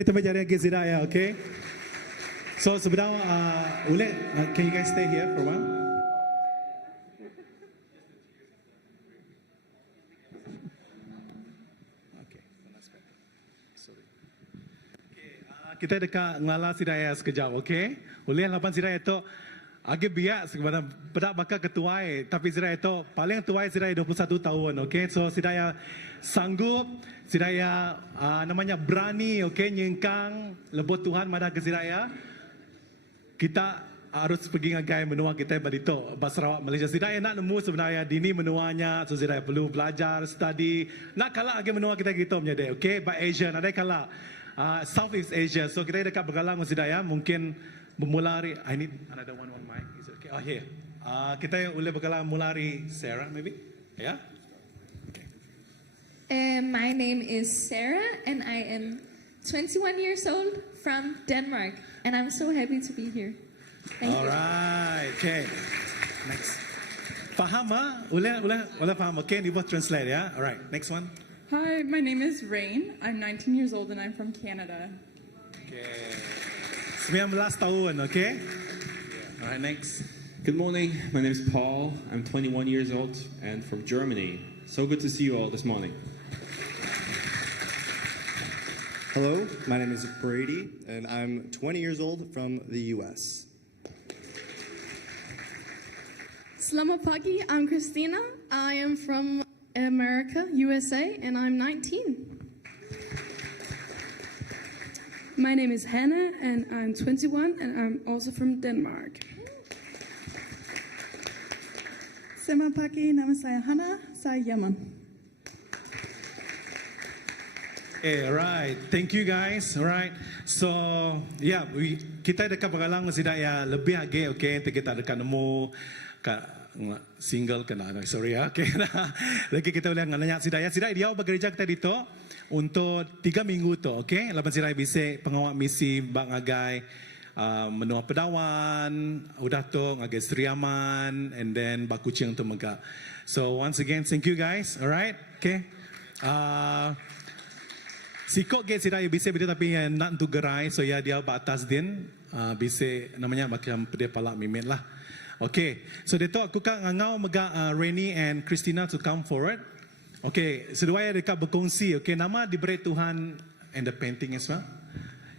Kita berjari ke Sidaya, okay? So sebenarnya can you guys stay here for a while? Okay, that's better. Sorry. Okay, kita dekat ngala sidaya sekejap, okay? Ulian lapan sidaya itu agak biak sebenarnya pedak bakal ketuai, tapi sidaya itu paling tuai sidaya 21 tahun, okay? So sidaya sanggup, sidaya namanya berani, okay? Nyengkang lebut Tuhan madah ke sidaya. Kita harus pergi ngagai menua kita badito Sarawak Malaysia. Sidaya nak nemu sebenarnya dini menuanya, so sidaya perlu belajar, study. Nak kalah lagi menua kita gitu punya deh, okay? By Asian, ada kalah Southeast Asia. So kita dekat bergalang sidaya mungkin bermulari. I need another one mic. Is it okay? Oh here. Kita boleh bergalang mulari Sarah maybe? Yeah. My name is Sarah, and I am 21 years old from Denmark, and I'm so happy to be here. Thank you. Alright, okay. Next. Faham ah? Ula faham. Okay, ni buat translate ya. Alright, next one. Hi, my name is Rain. I'm 19 years old and I'm from Canada. Okay. 19 tahun, okay? Alright, next. Good morning. My name is Paul. I'm 21 years old and from Germany. So good to see you all this morning. Hello, my name is Brady, and I'm 20 years old from the U.S. Selamat pagi, I'm Christina. I am from America, USA, and I'm 19. My name is Hannah and I'm 21 and I'm also from Denmark. Selamat pagi, nama saya Hannah, saya Yemen. Alright, thank you guys. Alright, so yeah, kita dekat bergalang sidaya lebih lagi, okay? Kita dekat nemu single kena, sorry ya, okay? Lagi kita boleh nanya sidaya dia bekerja kita dito untuk 3 minggu tu, okay? Lapan sidaya bisa pengawal misi bang agai menua pedawan, udah tu ngagai seriaman, and then bakucing tu mega. So once again, thank you guys. Alright, okay? Sikok ke sidaya bisa beda tapi nak tu gerai, so ya dia batas din bisa namanya macam pede palak mimin lah. Okay, so deto aku kan ngau mega Rainy and Christina to come forward. Okay, sedua dekat berkongsi. Okay, nama diberi Tuhan and the painting as well.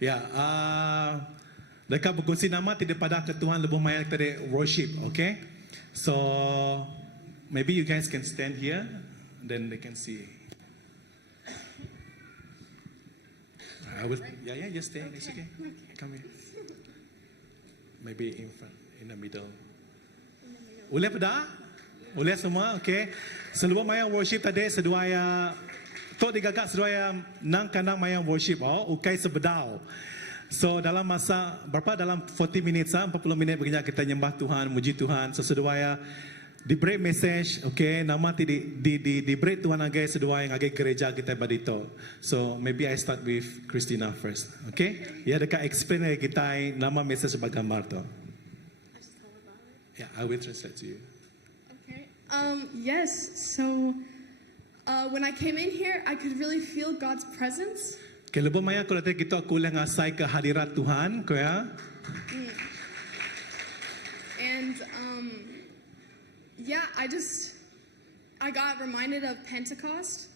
Ya, dekat berkongsi nama tidak pada ke Tuhan lebih banyak tadi worship. Okay, so maybe you guys can stand here, then they can see. I will, yeah, just stay. It's okay. Come here. Maybe in front, in the middle. Boleh pada? Boleh semua, okay. Seluruh maya worship tadi, sedua ya, tok digagak sedua ya nang kandang maya worship, ukai sebedau. So dalam masa berapa dalam 40 minit, 40 minit begini kita nyembah Tuhan, muji Tuhan. So sedua ya diberi message, okay, nama diberi Tuhan agai sedua yang agai gereja kita badito. So maybe I start with Christina first, okay? Ya dekat explain lagi kita nama message sebagai gambar tu. Yeah, I will translate to you. Okay. Yes. So when I came in here, I could really feel God's presence. Okay, lebih maya kalau kita kulang ngasai kehadirat Tuhan, kaya. And yeah, I got reminded of Pentecost,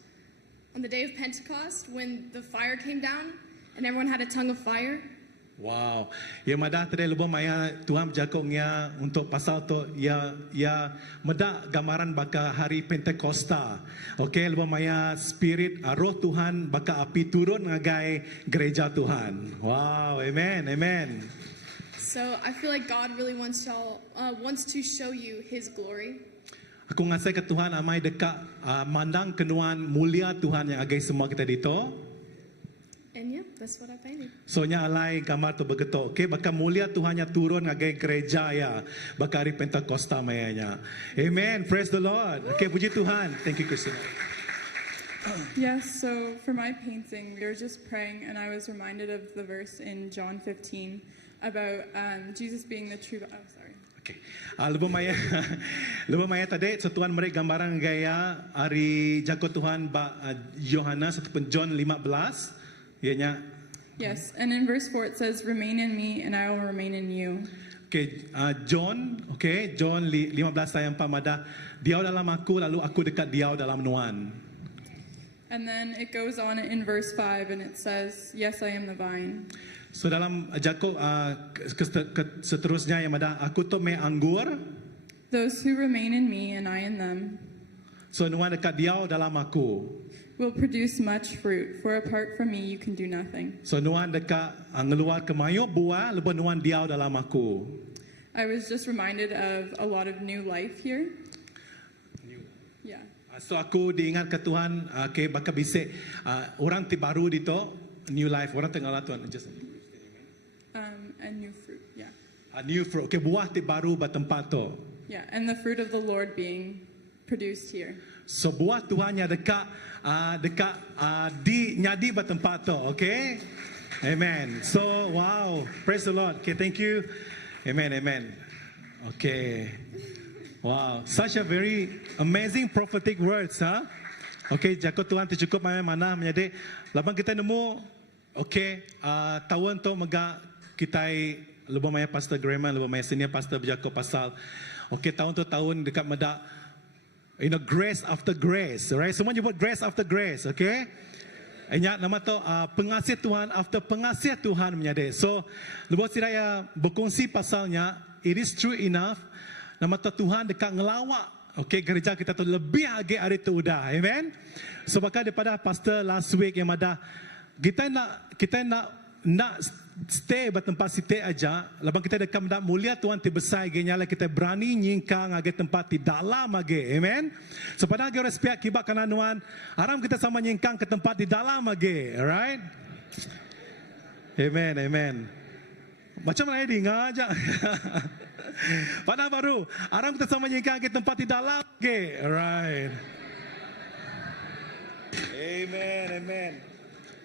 on the day of Pentecost, when the fire came down and everyone had a tongue of fire. Wow, ya madah tadi lebih maya Tuhan berjakongnya untuk pasal tu ya madah gambaran baka hari Pentakosta. Okay, lebih maya spirit roh Tuhan baka api turun ngagai gereja Tuhan. Wow, amen, amen. So I feel like God really wants to show you His glory. Aku ngasai ke Tuhan amai dekat mandang kenuan mulia Tuhan yang agai semua kita dito. And yeah, that's what I painted. So nya alai gambar tu begitu. Okay, baka mulia Tuhannya turun ngagai gereja ya. Baka hari Pentakosta mayanya. Amen. Praise the Lord. Okay, puji Tuhan. Thank you, Christina. Yes, so for my painting, we were just praying and I was reminded of the verse in John 15 about Jesus being the true. Oh, sorry. Okay. Lebih maya tadi so Tuhan mereka gambaran gaya hari jago Tuhan ba Yohanes ataupun John 15. Ianya Yes, and in verse 4 it says, "Remain in me, and I will remain in you." Okay, John 15 ayat 4 mada, diau dalam aku lalu aku dekat diau dalam Tuhan. And then it goes on in verse 5 and it says, "Yes, I am the vine." So dalam Jakub seterusnya yang mada, aku tu me anggur. Those who remain in me and I in them So Tuhan dekat diau dalam aku. will produce much fruit, for apart from me you can do nothing. So Tuhan dekat ngeluar kemayuk buah, lepas Tuhan diau dalam aku. I was just reminded of a lot of new life here. Yeah. So aku diingat ke Tuhan, okay, bakal bisik orang baru dito, new life, orang tengah lah Tuhan. Just And new fruit. Yeah. new fruit, okay, buah baru bertempat tu. Yeah. And the fruit of the Lord being produced here. So buah Tuhan yang dekat di nyadi bertempat tu, okay? Amen. So wow, praise the Lord. Okay, thank you. Amen, amen. Okay. Wow, such a very amazing prophetic words, huh? Okay, Jakub Tuhan tercukup mana menjadi. Laban kita nemu, okay, tahun tu mega kita lebih banyak Pastor Graham, lebih banyak senior Pastor Jakub pasal. Okay, tahun tu tahun dekat meda. Grace after grace, right? Semua nyebut grace after grace, okay? Ingat nama tu pengasih Tuhan after pengasih Tuhan menjadi. So, lepas saya berkongsi pasalnya, it is true enough. Nama tu Tuhan dekat ngelawak, okay? Gereja kita tu lebih lagi hari tu udah, amen? So, bahkan daripada pastor last week yang ada, kita nak stay bertempat situ aja. Lepas kita dekat mendak mulia Tuhan terbesar genya lah kita berani nyingkang age tempat di dalam age. Amen. So pada age respect kibat kanan Tuhan, aram kita sama nyingkang ke tempat di dalam age. Alright? Amen, amen. Macam mana dengar aja. Pada baru, aram kita sama nyingkang ke tempat di dalam age. Alright. Amen, amen.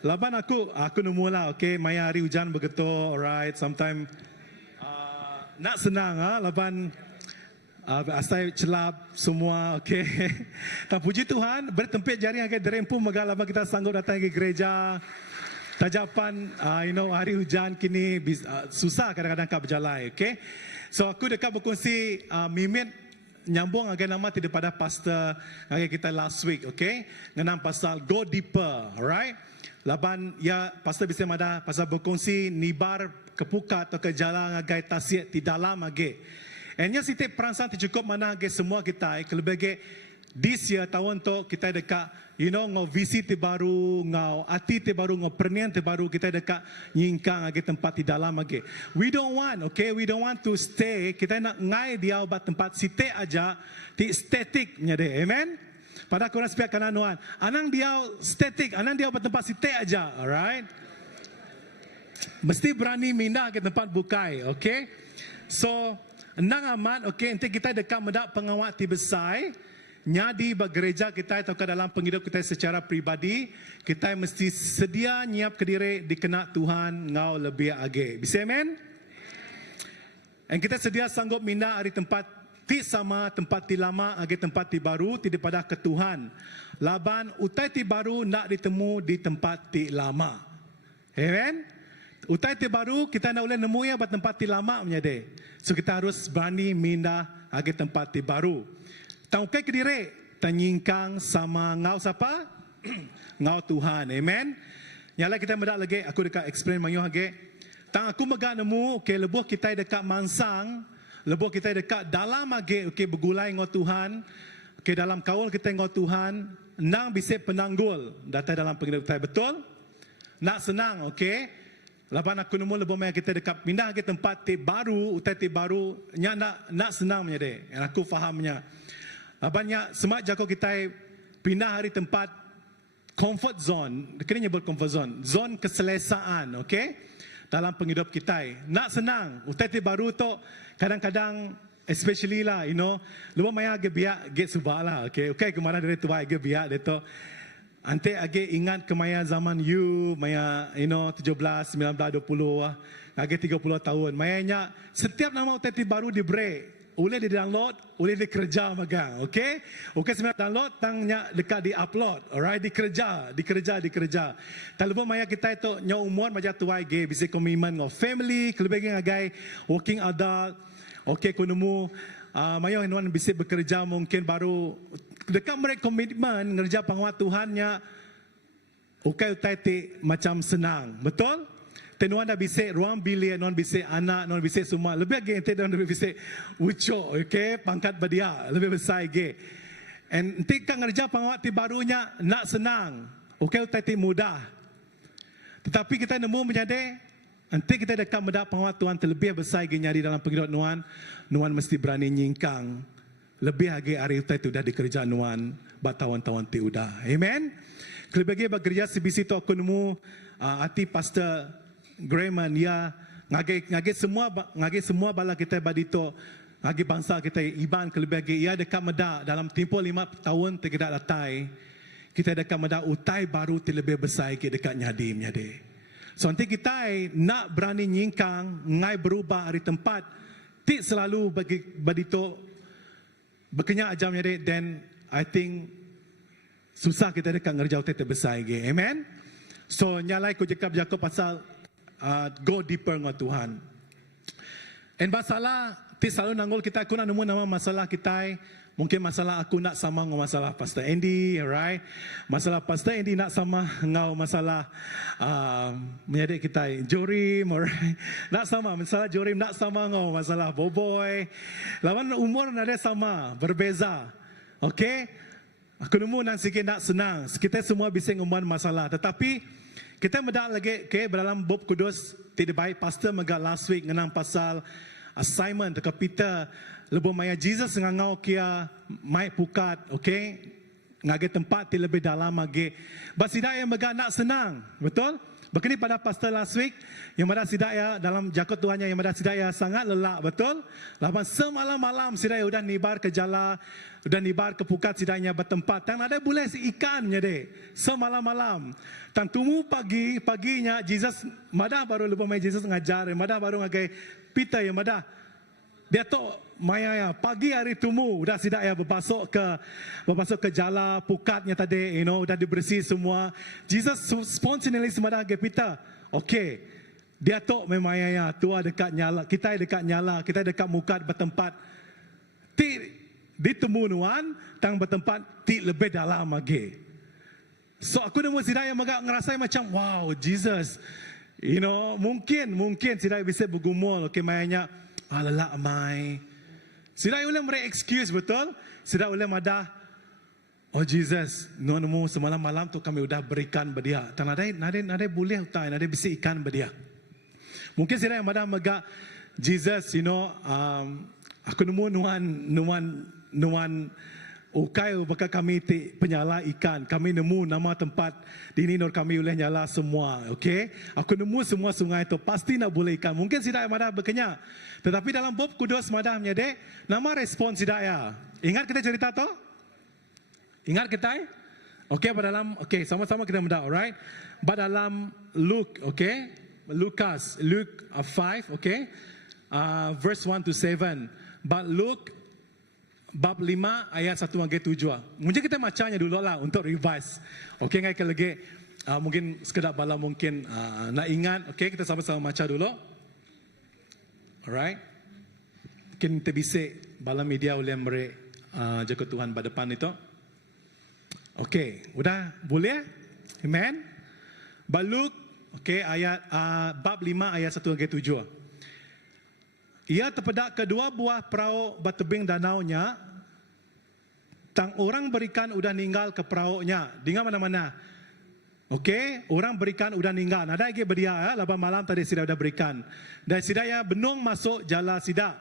Laban aku nemu lah, okay, maya hari hujan begitu, alright, sometimes nak senang, laban asal celap semua, okay. Tak puji Tuhan, bertempik jari agak derempu magal laban kita sanggup datang ke gereja. Tajapan, hari hujan kini susah kadang-kadang kau berjalan, okay. So aku dekat berkongsi mimit nyambung agak nama tidak pada pastor agak kita last week, okay. Ngenam pasal go deeper, alright. Laban ya pastor bisa mada pasal berkongsi nibar kepukat atau ke jalan agai tasiat di dalam age. Enya sitik perasaan cukup mana age semua kita kelebih this year tahun tu kita dekat ngau visi baru, ngau ati baru, ngau pernian baru kita dekat nyingkang age tempat di dalam age. We don't want to stay, kita nak ngai dia buat tempat sitik aja di static nya deh. Amen. Pada korang sepiak kanan Tuhan. Anang dia statik, anang dia bertempat sitik aja, alright? Mesti berani mindah ke tempat bukai, okay? So, nang amat, okay, nanti kita dekat mendak pengawat ti besar, nyadi bergereja kita atau ke dalam penghidup kita secara pribadi, kita mesti sedia nyiap ke diri dikena Tuhan ngau lebih age. Bisa amen? Dan kita sedia sanggup mindah hari tempat ti sama tempat ti lama age tempat ti baru ti daripada ke Tuhan. Laban utai ti baru nak ditemu di tempat ti lama. Amen. Utai ti baru kita nak boleh nemu ya buat tempat ti lama menjadi. So kita harus berani mindah age tempat ti baru. Tangkai ke diri tanyingkang sama ngau siapa? Ngau Tuhan. Amen. Nyala kita mendak lagi aku dekat explain manyo age. Tang aku megak nemu ke lebuh kita dekat mansang. Lebuh kita dekat dalam age, okay, bergulai dengan Tuhan, okay, dalam kaul kita dengan Tuhan, nang bisa penanggul datang dalam penghidupan kita, betul? Nak senang, okay? Lapan aku nemu lebuh maya kita dekat pindah ke tempat ti baru, utai ti baru, nak senang punya deh, yang aku fahamnya. Lapannya semak jago kita pindah hari tempat comfort zone, kena nyebut comfort zone, zone keselesaan, okay? Dalam penghidup kita, nak senang, utai ti baru tu kadang-kadang, especially lah, lupa maya age biak, get subak lah, okay, kemana dari tua age biak, itu, ante age ingat ke maya zaman you, maya, 17, 19, 20, age 30 tahun, mayanya setiap nama utai baru di break, boleh di-download, boleh dikerja magang, okey? Okey, sebenarnya download, tangnya dekat di-upload, alright? Dikerja. Talupun maya kita itu nya umur macam tuai ge, bisa komitmen ngau family, kelebih ngagai working adult, okey, kunemu, maya nuan bisa bekerja mungkin baru, dekat mereka komitmen, ngerja pangwat Tuhannya, okey, utai ti macam senang, betul? Tenuan dah bisik ruang bilik, nuan bisik anak, nuan bisik semua. Lebih lagi ente nuan bisik ucok, okay? Pangkat berdia, lebih besar lagi. And nanti kan ngerja pangwat ti barunya nak senang. Okay, utai ti mudah. Tetapi kita nemu menjadi, nanti kita dekat mendak pangwat Tuhan terlebih besar lagi nyari dalam penghidupan nuan. Nuan mesti berani nyingkang. Lebih lagi hari utai tu dah dikerja nuan. Batawan-tawan ti udah. Amen? Kelebih lagi bekerja sebisi tu aku nemu hati Pastor Grayman, ya ngagi semua bala kita badito ngagi bangsa kita iban kelebih lagi ia dekat meda dalam tempoh 5 tahun tidak datai kita dekat meda utai baru lebih besar ke dekat nyadi. So nanti kita nak berani nyingkang ngai berubah dari tempat ti selalu bagi badito berkenyak ajam nyadi, then I think susah kita dekat ngerjau te besar lagi. Amen. So nyalai ko Jacob pasal go deeper dengan Tuhan. And masalah ti selalu nanggul kita, aku nak nemu nama masalah kita, mungkin masalah aku nak sama dengan masalah Pastor Andy, alright? Masalah Pastor Andy nak sama dengan masalah menjadi kita Jorim, alright? Nak sama masalah Jorim, nak sama dengan masalah Boboy. Lawan umur ada sama, berbeza. Okay? Aku nemu nak sikit nak senang. Kita semua bisa ngumpan masalah, tetapi kita mendak lagi ke dalam Bob Kudus tidak baik pastor mega last week ngenang pasal assignment dekat Peter lebih maya Jesus ngangau kia mai pukat, okey, ngage tempat ti lebih dalam lagi. Basida yang mega nak senang, betul? Begini pada pastor last week yang mada sidaya dalam jakut Tuhannya yang mada sidaya sangat lelah, betul? Lapan semalam-malam sidaya udah nibar ke jala, udah nibar ke pukat sidanya bertempat. Tang ada boleh si ikan menjadi semalam-malam. Tang tumu paginya Jesus mada baru lupa mai Jesus ngajar, mada baru ngagai Peter yang mada dia tu maya ya pagi hari tumu udah sidak ya berpasok ke jala pukatnya tadi, you know, udah dibersih semua. Jesus spontaneously semada ke Peter, okay, dia tu memaya ya tua dekat nyala, kita dekat mukat bertempat ti ditemu nuan tang bertempat ti lebih dalam lagi. So aku nemu sidak yang agak ngerasa macam wow Jesus, you know, mungkin sidak bisa bergumul, okay, mayanya lelah amai. Sidak boleh mere excuse, betul? Sidak boleh madah, oh Jesus, nemu semalam malam tu kami udah berikan bedia. Tak nade boleh utai, nade bisa ikan bedia. Mungkin sidak yang madah mega Jesus, you know, aku nemu nuan ukai baka kami penyala ikan. Kami nemu nama tempat di ini nor kami boleh nyala semua, okey? Aku nemu semua sungai itu pasti nak boleh ikan. Mungkin sidak yang madah berkenyak. Tetapi dalam Bob Kudus madah menyede, nama respon sidak ya. Ingat kita cerita tu? Ingat kita? Okey, dalam sama-sama kita madah, alright? Dalam Luke, okey? Luke 5, okey? Verse 1 to 7. But Luke bab 5 ayat 1 sampai 7. Mungkin kita macanya dulu lah untuk revise. Okey, ngai lagi mungkin sekedar bala mungkin nak ingat. Okey, kita sama-sama baca dulu. Alright. Mungkin kita bisa bala media boleh beri jaga Tuhan pada depan itu. Okey, udah boleh? Amen. Baluk, okey, ayat bab 5 ayat 1 sampai 7. Ia terpedak kedua buah perahu bertebing danaunya. Tang orang berikan udah ninggal ke perahunya. Dengar mana-mana. Okey, orang berikan udah ninggal. Ada lagi berdia ya, 8 malam tadi sida udah berikan. Dan sida ya benung masuk jala sida.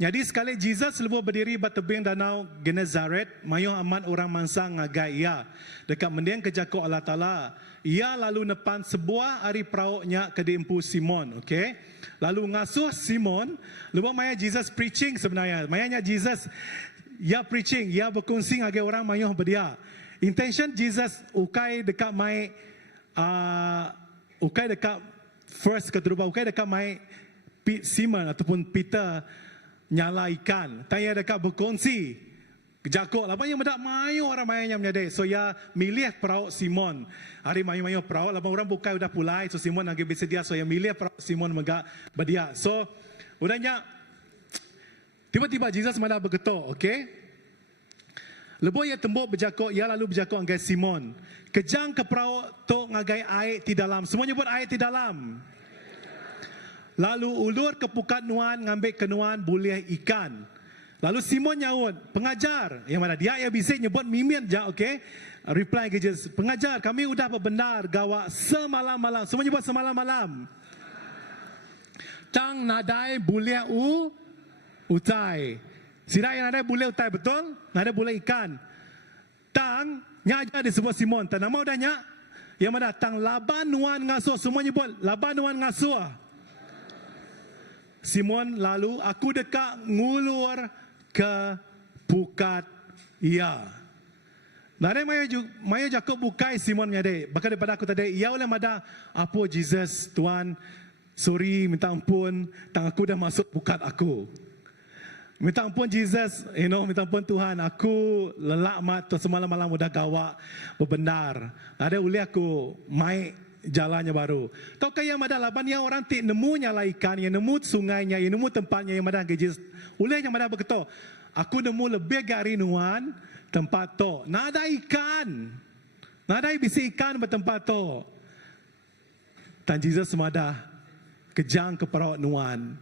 Jadi sekali Jesus lebu berdiri bertebing danau Genezaret, mayung aman orang mangsa ngagai ia dekat mendiang kejaku Allah Taala. Ia lalu nepan sebuah ari perahunya ke diempu Simon, okey? Lalu ngasuh Simon, lepas maya Jesus preaching sebenarnya. Mayanya Jesus ia preaching, ia berkongsi ngagai orang mayung berdia. Intention Jesus ukai dekat mai ukai dekat first kedua ukai dekat mai Simon ataupun Peter nyala ikan. Tanya dekat berkongsi. Jakok lah. Yang mendak mayu orang mayanya menyadek. So ya milih perahu Simon. Hari mayu-mayu perahu. Lepas orang bukai udah pulai. So Simon lagi bersedia. So ya milih perahu Simon megak berdia. So udahnya tiba-tiba Jesus malah bergetok. Okay. Lepas ia tembok berjakok. Ia lalu berjakok dengan Simon. Kejang ke perahu tu ngagai air di dalam. Semua nyebut air di dalam. Lalu ulur ke pukat nuan, ngambil kenuan, boleh ikan. Lalu Simon nyaut, pengajar. Yang mana dia bisik nyebut mimin je, okay? Reply ke Jesus, pengajar, kami udah berbenar gawak semalam-malam. Semua nyebut semalam-malam. Tang nadai boleh utai. Sida yang nadai boleh utai, betul? Nadai boleh ikan. Tang, nyaja disebut Simon. Tak nama udah nyak. Yang mana tang laban nuan ngasuh. Semua nyebut laban nuan ngasuh. Simon lalu aku dekat ngulur ke pukat ia. Nare mayo Jakob bukai Simon nyade. Bahkan daripada aku tadi, ia oleh mada apa Jesus Tuhan, sorry minta ampun, tang aku dah masuk pukat aku. Minta ampun Jesus, minta ampun Tuhan, aku lelak mat semalam-malam udah gawak berbenar. Nare oleh aku mai jalannya baru. Tahu kaya mada laban yang orang tik nemu nyala ikan, yang nemu sungainya, yang nemu tempatnya yang mada gejis. Uleh yang mada berkata, aku nemu lebih gari nuan tempat to. Nada ikan. Nada bisi ikan bertempat to. Dan Jesus mada kejang ke perahu nuan.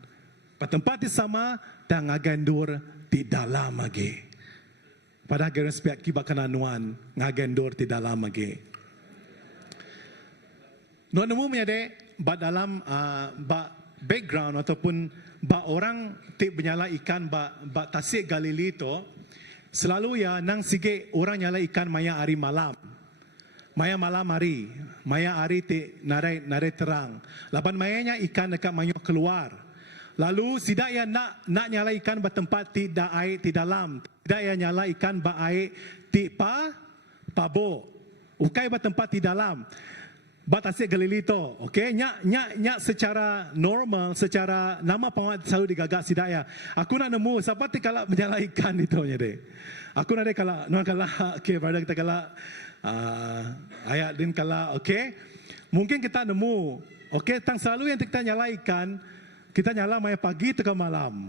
Bertempat di sama dan ngagendur di dalam lagi. Pada geran spiat kibak kena nuan ngagendur di dalam lagi. Nuan nemu menyadek dalam background ataupun orang tik menyala ikan tasik Galili itu selalu ya nang sige orang nyala ikan maya hari malam. Maya malam hari. Maya hari tik narai terang. Lapan mayanya ikan dekat mayok keluar. Lalu sidak ya nak nyala ikan bertempat tidak air di dalam. Tidak ya nyala ikan air ti pabo. Ukai bertempat di dalam. Batasnya Galili tu, okay? Nyak secara normal, secara nama penguat selalu digagak sidaya. Aku nak nemu siapa ti kalau menyala ikan itu nya deh. Aku nak deh kalau okay, brother kita kalau ayat din kalau, okay? Mungkin kita nemu, okay? Tang selalu yang kita nyala ikan, kita nyala maya pagi teka malam.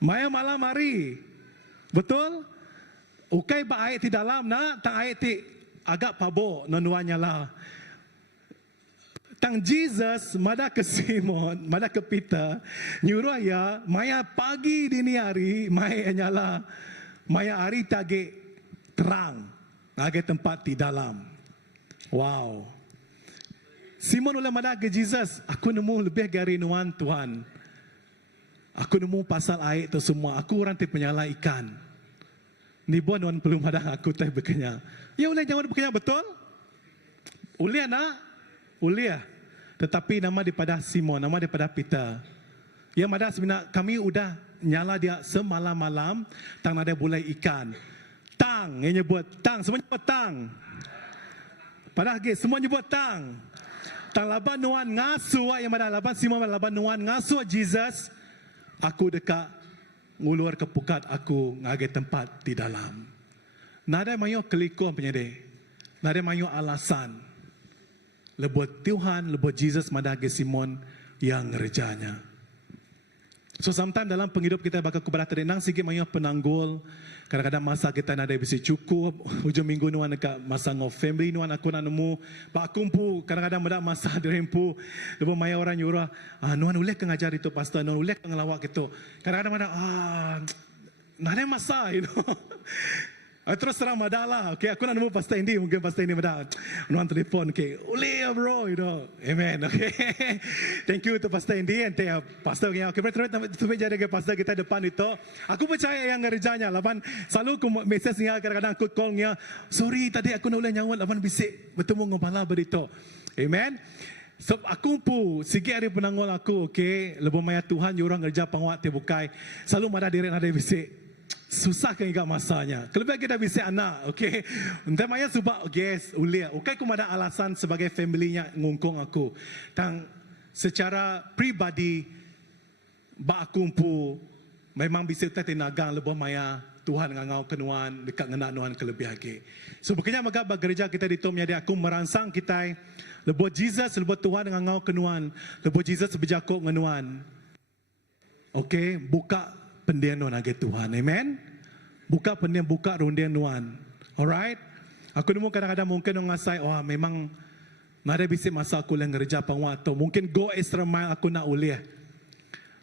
Maya malam hari, betul? Okay, air di dalam na, tang air ti agak pabo nonuannya lah. Tang Jesus mada ke Simon, mada ke Peter, nyuruh ya maya pagi dini hari maya nyala, maya hari tage terang, age tempat di dalam. Wow. Simon oleh mada ke Jesus, aku nemu lebih dari nuan Tuhan. Aku nemu pasal air itu semua. Aku orang ti penyala ikan. Ni buat nuan belum ada aku teh berkenya. Ya boleh jangan berkenya betul? Ulia nak? Ulia. Tetapi nama daripada Simon, nama daripada Peter. Ya mada sebenarnya kami udah nyala dia semalam-malam tang ada bulai ikan. Tang, yang nyebut tang, semua nyebut tang. Pada lagi semua nyebut tang. Tang laban nuan ngasuh yang mada laban Simon laban nuan ngasuh Jesus. Aku dekat ngulur ke pukat aku ngage tempat di dalam. Nada mayo keliko penyede. Nada mayo alasan. Lebut Tuhan, lebut Jesus madage Simon yang ngerjanya. So sometimes dalam penghidup kita bakal kepada terenang sikit mayo penanggul. Kadang-kadang masa kita nada bisa cukup. Hujung minggu nuan dekat masa ngau family nuan aku nak nemu. Bak kumpu kadang-kadang ada masa dirempu. Lepas maya orang nyuruh, nuan ulek ke ngajar itu pastor, nuan ulek ke ngelawak itu. Kadang-kadang ada nada masa you know. Terus terang madalah. Okay, aku nak nemu pastor Indi, mungkin pastor Indi madah. Nuan telefon, okay, uli ya bro, you know. Amen. Okay. Thank you to pastor Indi and pastor yang okay, terus jadi ke pastor kita depan itu. Aku percaya yang ngerjanya. Laban selalu aku message nya kadang-kadang aku call nya. Sorry tadi aku nak ulang nyawat laban bisik bertemu ngopala berito. Amen. So aku pu sikit hari penanggul aku, okay, lebih maya Tuhan orang kerja penguat terbukai. Selalu ada direk ada bisik. Susah kan juga masanya. Kelebih kita bisa anak, okay. Entah maya sebab yes, ulia. Okay, aku ada alasan sebagai family-nya ngungkung aku. Tang secara pribadi ba aku pu memang bisa tati nagang lebih maya Tuhan ngangau kenuan dekat ngena nuan kelebih lagi. So bekenya magak ba gereja kita di tom jadi aku merangsang kita lebih Jesus lebih Tuhan ngangau kenuan lebih Jesus berjakok ngenuan. Okay, buka pendian nuan age Tuhan. Amen. Buka pendian buka rundian nuan. Alright. Aku nemu kadang-kadang mungkin orang ngasai memang nada bisa masa aku yang ngerja pangwato. Mungkin go extra mile aku nak uliah.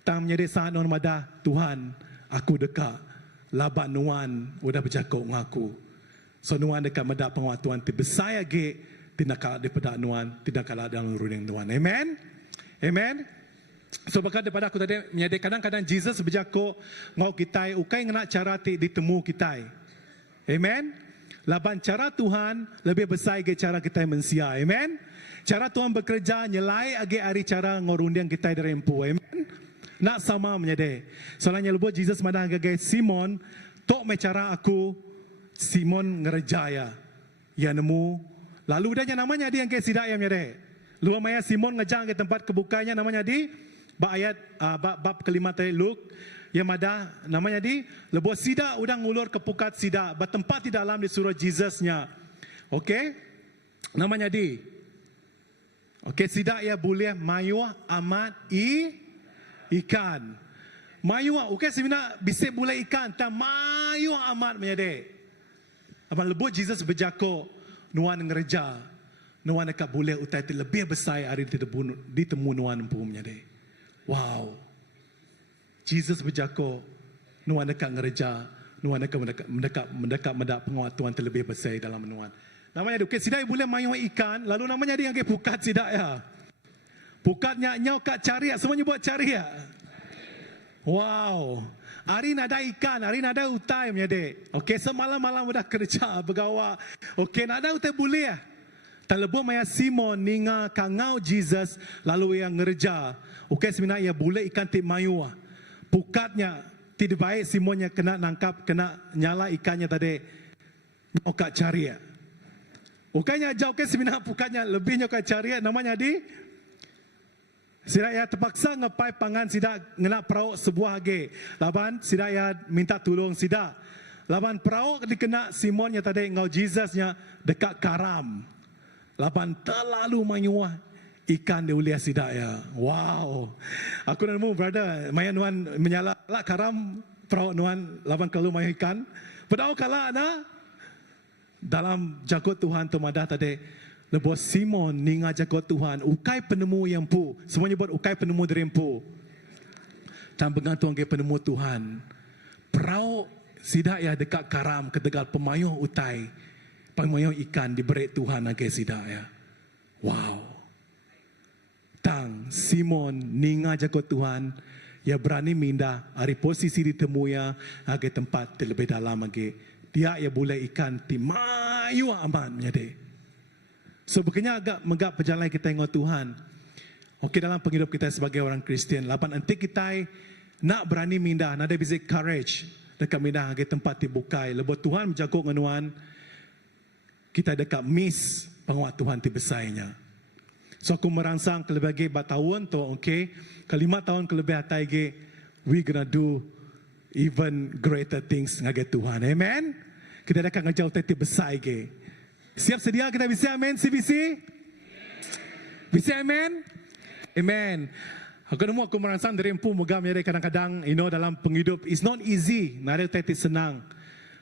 Tang menjadi saat non mada Tuhan aku dekat laban nuan udah berjakok ngaku. So nuan dekat mada pangwatuan ti besaya ge tidak kalah daripada nuan, tidak kalah dalam runing nuan. Amen. Amen. So bakal daripada aku tadi menjadi kadang-kadang Jesus berjakok ngau kita ukai ngena cara ti ditemu kita. Amen. Laban cara Tuhan lebih besar ke cara kita mensia. Amen. Cara Tuhan bekerja nyelai age hari cara ngorundiang kita dari empu. Amen. Nak sama menjadi. Soalnya lebuh Jesus madah age Simon tok me cara aku Simon ngerejaya. Ya nemu. Lalu udahnya namanya dia yang ke sidak yang menjadi. Luar maya Simon ngejang ke tempat kebukanya namanya di ayat bab kelima tadi Luke yang ada namanya di lebuh sida udang ngulur ke pukat sida bertempat di dalam di surah Jesusnya. Okey. Namanya di. Okey, sida ya boleh mayu amat ikan. Mayu okey sebenarnya bisa boleh ikan tak mayu amat menjadi. Apa lebuh Jesus berjako nuan ngereja. Nuan dekat boleh utai lebih besar hari ditemu nuan pun menjadi. Wow. Jesus berjako nuan dekat ngereja, nuan dekat mendekat penguatuan terlebih besar dalam nuan. Namanya dia, sidai boleh mayu ikan, lalu namanya dia yang pukat sidak ya. Pukatnya nyau kat cari, semuanya buat cari ya. Wow. Hari nada ikan, hari nada utai menjadi. Okey, semalam-malam udah kerja bergawa. Okey, nada utai boleh ya. Terlebuh maya Simon ninga kangau Jesus lalu yang ngerja. Okey sebenarnya ia boleh ikan tip mayu. Pukatnya tidak baik Simonnya kena nangkap, kena nyala ikannya tadi. Nyokat cari ya. Okeynya jauh ke sebenarnya pukatnya lebih nyokat cari ya. Namanya di sidak ya terpaksa ngepai pangan sidak ngena perauk sebuah age. Laban sidak ya minta tolong sidak. Laban perauk dikena Simonnya tadi ngau Jesusnya dekat karam. Lapan terlalu manyuah ikan diuliah sidak ya. Wow. Aku nemu brother, maya nuan menyala karam perauk nuan lapan kalau mayu ikan. Padahal kala na dalam jagot Tuhan tu madah tadi lebuh Simon ninga jagot Tuhan ukai penemu yang pu. Semuanya buat ukai penemu dari empu. Dan bergantung ke penemu Tuhan. Perauk sidak ya dekat karam ketegal pemayuh utai. Pemayu ikan diberi Tuhan agai sidak ya. Wow. Tang Simon ninga jago Tuhan ya berani minda hari posisi ditemu ya agai tempat terlebih dalam agai dia ya boleh ikan ti mayu aman menjadi. So bekenya agak megap perjalanan kita tengok Tuhan. Okey dalam penghidup kita sebagai orang Kristian. Lapan nanti kita nak berani minda, nak ada bisa courage dekat minda agai tempat dibukai. Lebih Tuhan menjaga ngenuan kita dekat miss penguat Tuhan ti besarnya. So aku merangsang kelebih tahun tu, okay, ke 5 tahun kelebih atai ge, we gonna do even greater things ngage Tuhan. Amen. Kita dekat ngejauh ti besar ge. Siap sedia kita bisa amen CBC? Bisa amen? Amen. Aku merangsang dari empu megam ya kadang-kadang dalam penghidup it's not easy, nare teti senang.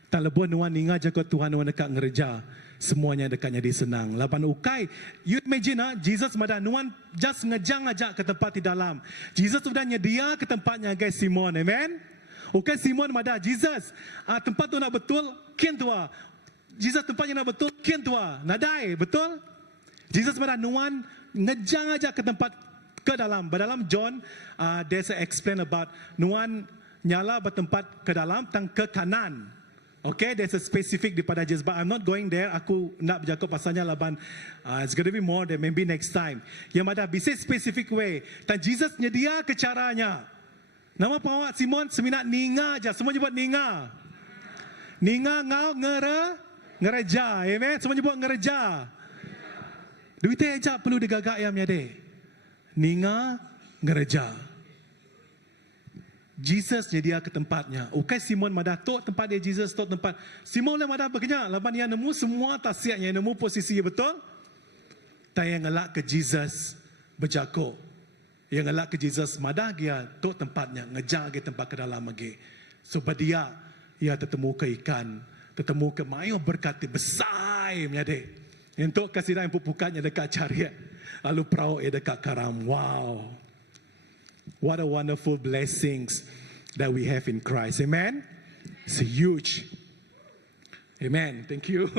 Tak lebuh nuan ninga jaga Tuhan nuan dekat ngereja. Semuanya dekatnya disenang. Lapan ukai. You imagine Jesus mada nuan just ngejang aja ke tempat di dalam. Jesus sudah nyedia ke tempatnya guys Simon. Amen. Ukai Simon mada Jesus. Tempat tu nak betul kian tua. Jesus tempatnya nak betul kian tua. Nadai betul. Jesus mada nuan ngejang aja ke tempat ke dalam. Dalam John there's a explain about nuan nyala bertempat ke dalam tang ke kanan. Okay, there's a specific daripada Jesus, but I'm not going there. Aku nak bercakap pasalnya laban. It's going to be more than maybe next time. Yang ada bisa specific way. Dan Jesus nyedia ke caranya. Nama pawak Simon seminat ninga aja. Semua nyebut ninga. Ninga ngau ngereja. Amen. Semua nyebut ngereja. Duitnya aja perlu digagak ya miade. Ninga ngereja. Jesus nyedia ke tempatnya. Ukai Simon madah tok tempat dia Jesus tok tempat. Simon le madah berkenyak. Laban dia nemu semua tasiaknya, nemu posisi betul. Tak yang ngelak ke Jesus berjakok. Yang ngelak ke Jesus madah dia tok tempatnya, ngejar ke tempat ke dalam lagi. So dia tertemu ke ikan, tertemu ke mayo berkati besar menyade. Untuk kasih dah yang pupukatnya dekat chariot. Lalu perahu dekat karam. Wow. What a wonderful blessings that we have in Christ. Amen. It's huge. Amen. Thank you.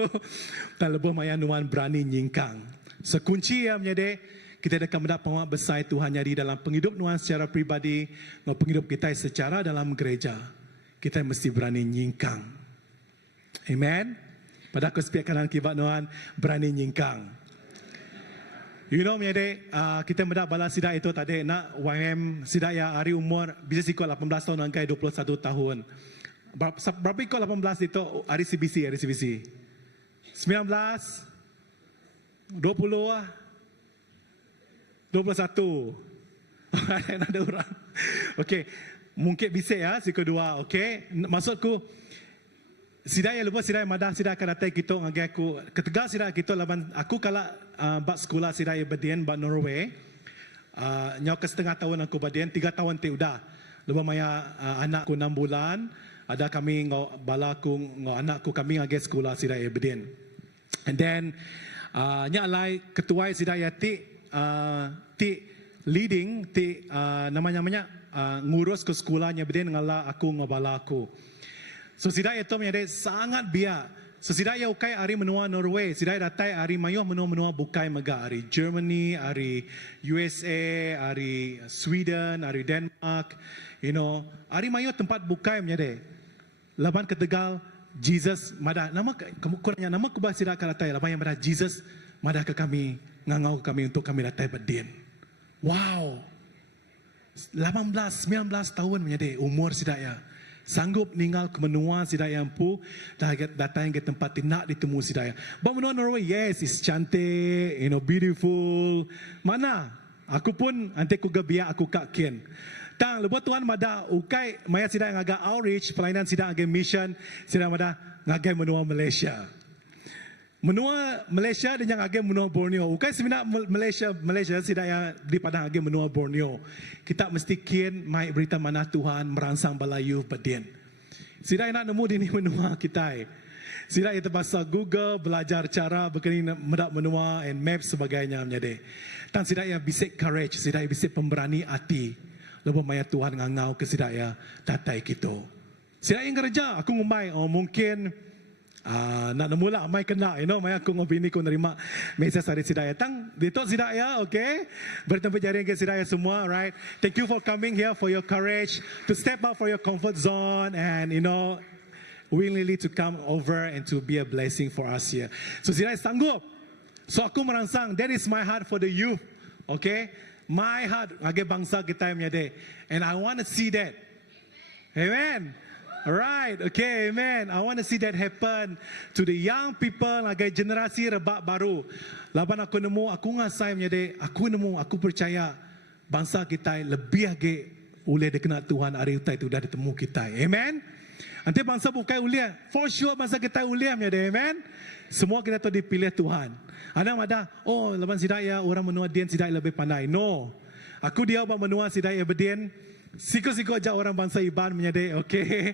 Dan lebih maya nuan berani nyingkang. Sekunci ya menyade, kita akan mendapat penguat besar Tuhan nyari dalam penghidup nuan secara pribadi, maupun penghidup kita secara dalam gereja. Kita mesti berani nyingkang. Amen. Pada kesepiak kanan kibat nuan berani nyingkang. You know menyade, kita mendapat balas sidak itu tadi nak YM sidak ya hari umur bisa ikut 18 tahun angkai 21 tahun. Berapa ikut 18 itu hari CBC? 19 20 21 ada orang. Okey, mungkin bisa ya si kedua. Okey, maksudku sidai lupa sidai madah sidai akan datang kita ngagai aku ketiga sidai kita laban aku kala bak sekolah sidai badian bak Norway nyok ke setengah tahun aku badian 3 tahun ti udah lupa maya anakku 6 bulan ada kami balaku anakku kami ngagai sekolah sidai badian and then nyalai ketua sidai ti leading ti namanya ngurus ke sekolahnya badian ngala aku ngabalaku. So sidai itu menjadi sangat biak. So sidai ya ukai hari menua Norway, sidai datai hari mayuh menua bukai mega hari Germany, hari USA, hari Sweden, hari Denmark, you know, hari mayuh tempat bukai menjadi. Laban ketegal Jesus madah nama kamu kurangnya nama kubah sidai kalatai laban yang madah Jesus madah ke kami ngangau ke kami untuk kami datai berdin. Wow. 18, 19 tahun menjadi umur sidai ya. Sanggup ninggal ke menua sidaya empu datang ke tempat tidak ditemu sidaya. Bahawa menua Norway, yes, it's cantik, you know, beautiful. Mana? Aku pun nanti aku gebiak aku kakin. Tang lepas tuan mada ukai maya sidaya ngaga outreach pelayanan sidaya ngaga mission sidaya mada ngaga menua Malaysia. Menua Malaysia dan yang agak menua Borneo. Ukai sebenarnya Malaysia sidaya di padang agak menua Borneo. Kita mesti kian mai berita mana Tuhan merangsang balayu pedin. Sidaya nak nemu di ni menua kita. Sidaya terpaksa Google belajar cara berkini mendak menua and map sebagainya menjadi. Dan sidaya bisik courage, sidaya bisik pemberani hati. Lepas maya Tuhan ngangau ke sidaya tatai kita. Sidaya yang kerja aku ngumbai mungkin nak namula mai kena you know mai aku ngobini ko nerima mesej dari sidaya tang dito sidaya okay bertemu jari ke sidaya semua right thank you for coming here for your courage to step out for your comfort zone and you know willingly to come over and to be a blessing for us here so sidaya sanggup so aku merangsang that is my heart for the youth okay my heart age bangsa kita menyade and I want to see that amen. Alright, okay, amen. I want to see that happen to the young people, lagi generasi rebak baru. Laban aku nemu, aku ngasai menyade, aku nemu, aku percaya bangsa kita lebih lagi oleh dikenal Tuhan hari itu dah ditemu kita. Amen. Nanti bangsa bukai ulia, for sure bangsa kita ulia menyade, amen. Semua kita tu dipilih Tuhan. Ada, oh, laban sidaya orang menua dian sidaya lebih pandai. No, aku dia abang menua sidaya berdian. Siko-siko aja orang bangsa Iban menyadai, okay.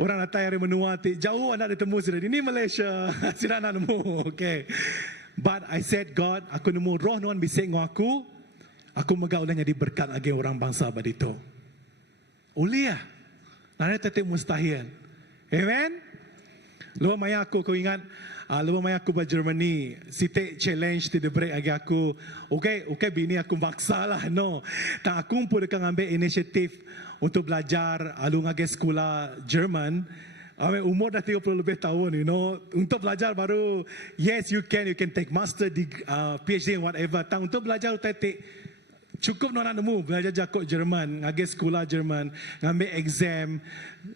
Orang datang dari menua, jauh anak ditemu sudah. Ini Malaysia, sudah nak nemu, okay. But I said, God, aku nemu roh nuan bisik dengan aku megah ulah jadi berkat lagi orang bangsa badito. Ulia, nana tetap mustahil. Amen. Lupa maya aku ingat, lupa maya aku di Germany, site challenge di break lagi aku, okay bini aku maksa lah, no. Tak aku pun dekat ambil inisiatif untuk belajar, alung lagi sekolah Jerman. Umur dah 30 lebih tahun, you know. Untuk belajar baru, yes you can take master, PhD and whatever. Tak untuk belajar take cukup nak nemu belajar jakok Jerman, ngage sekolah Jerman, ngambil exam,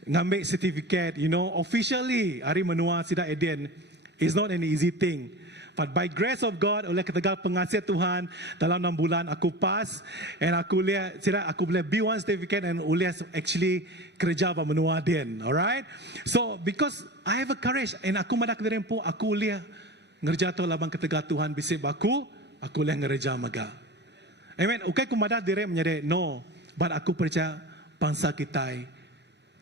ngambil certificate, you know, officially hari menua sidak edin It's not an easy thing. But by grace of God, oleh ketegal pengasihat Tuhan, dalam 6 bulan aku pass, and aku boleh B1 certificate and boleh actually kerja menua din. Alright? So because I have a courage, and aku madak derempu, aku boleh ngerja tu labang ketegal Tuhan bisip aku boleh ngerja maga. Amen. Okay, aku madak direm menyade, no. But aku percaya bangsa kita,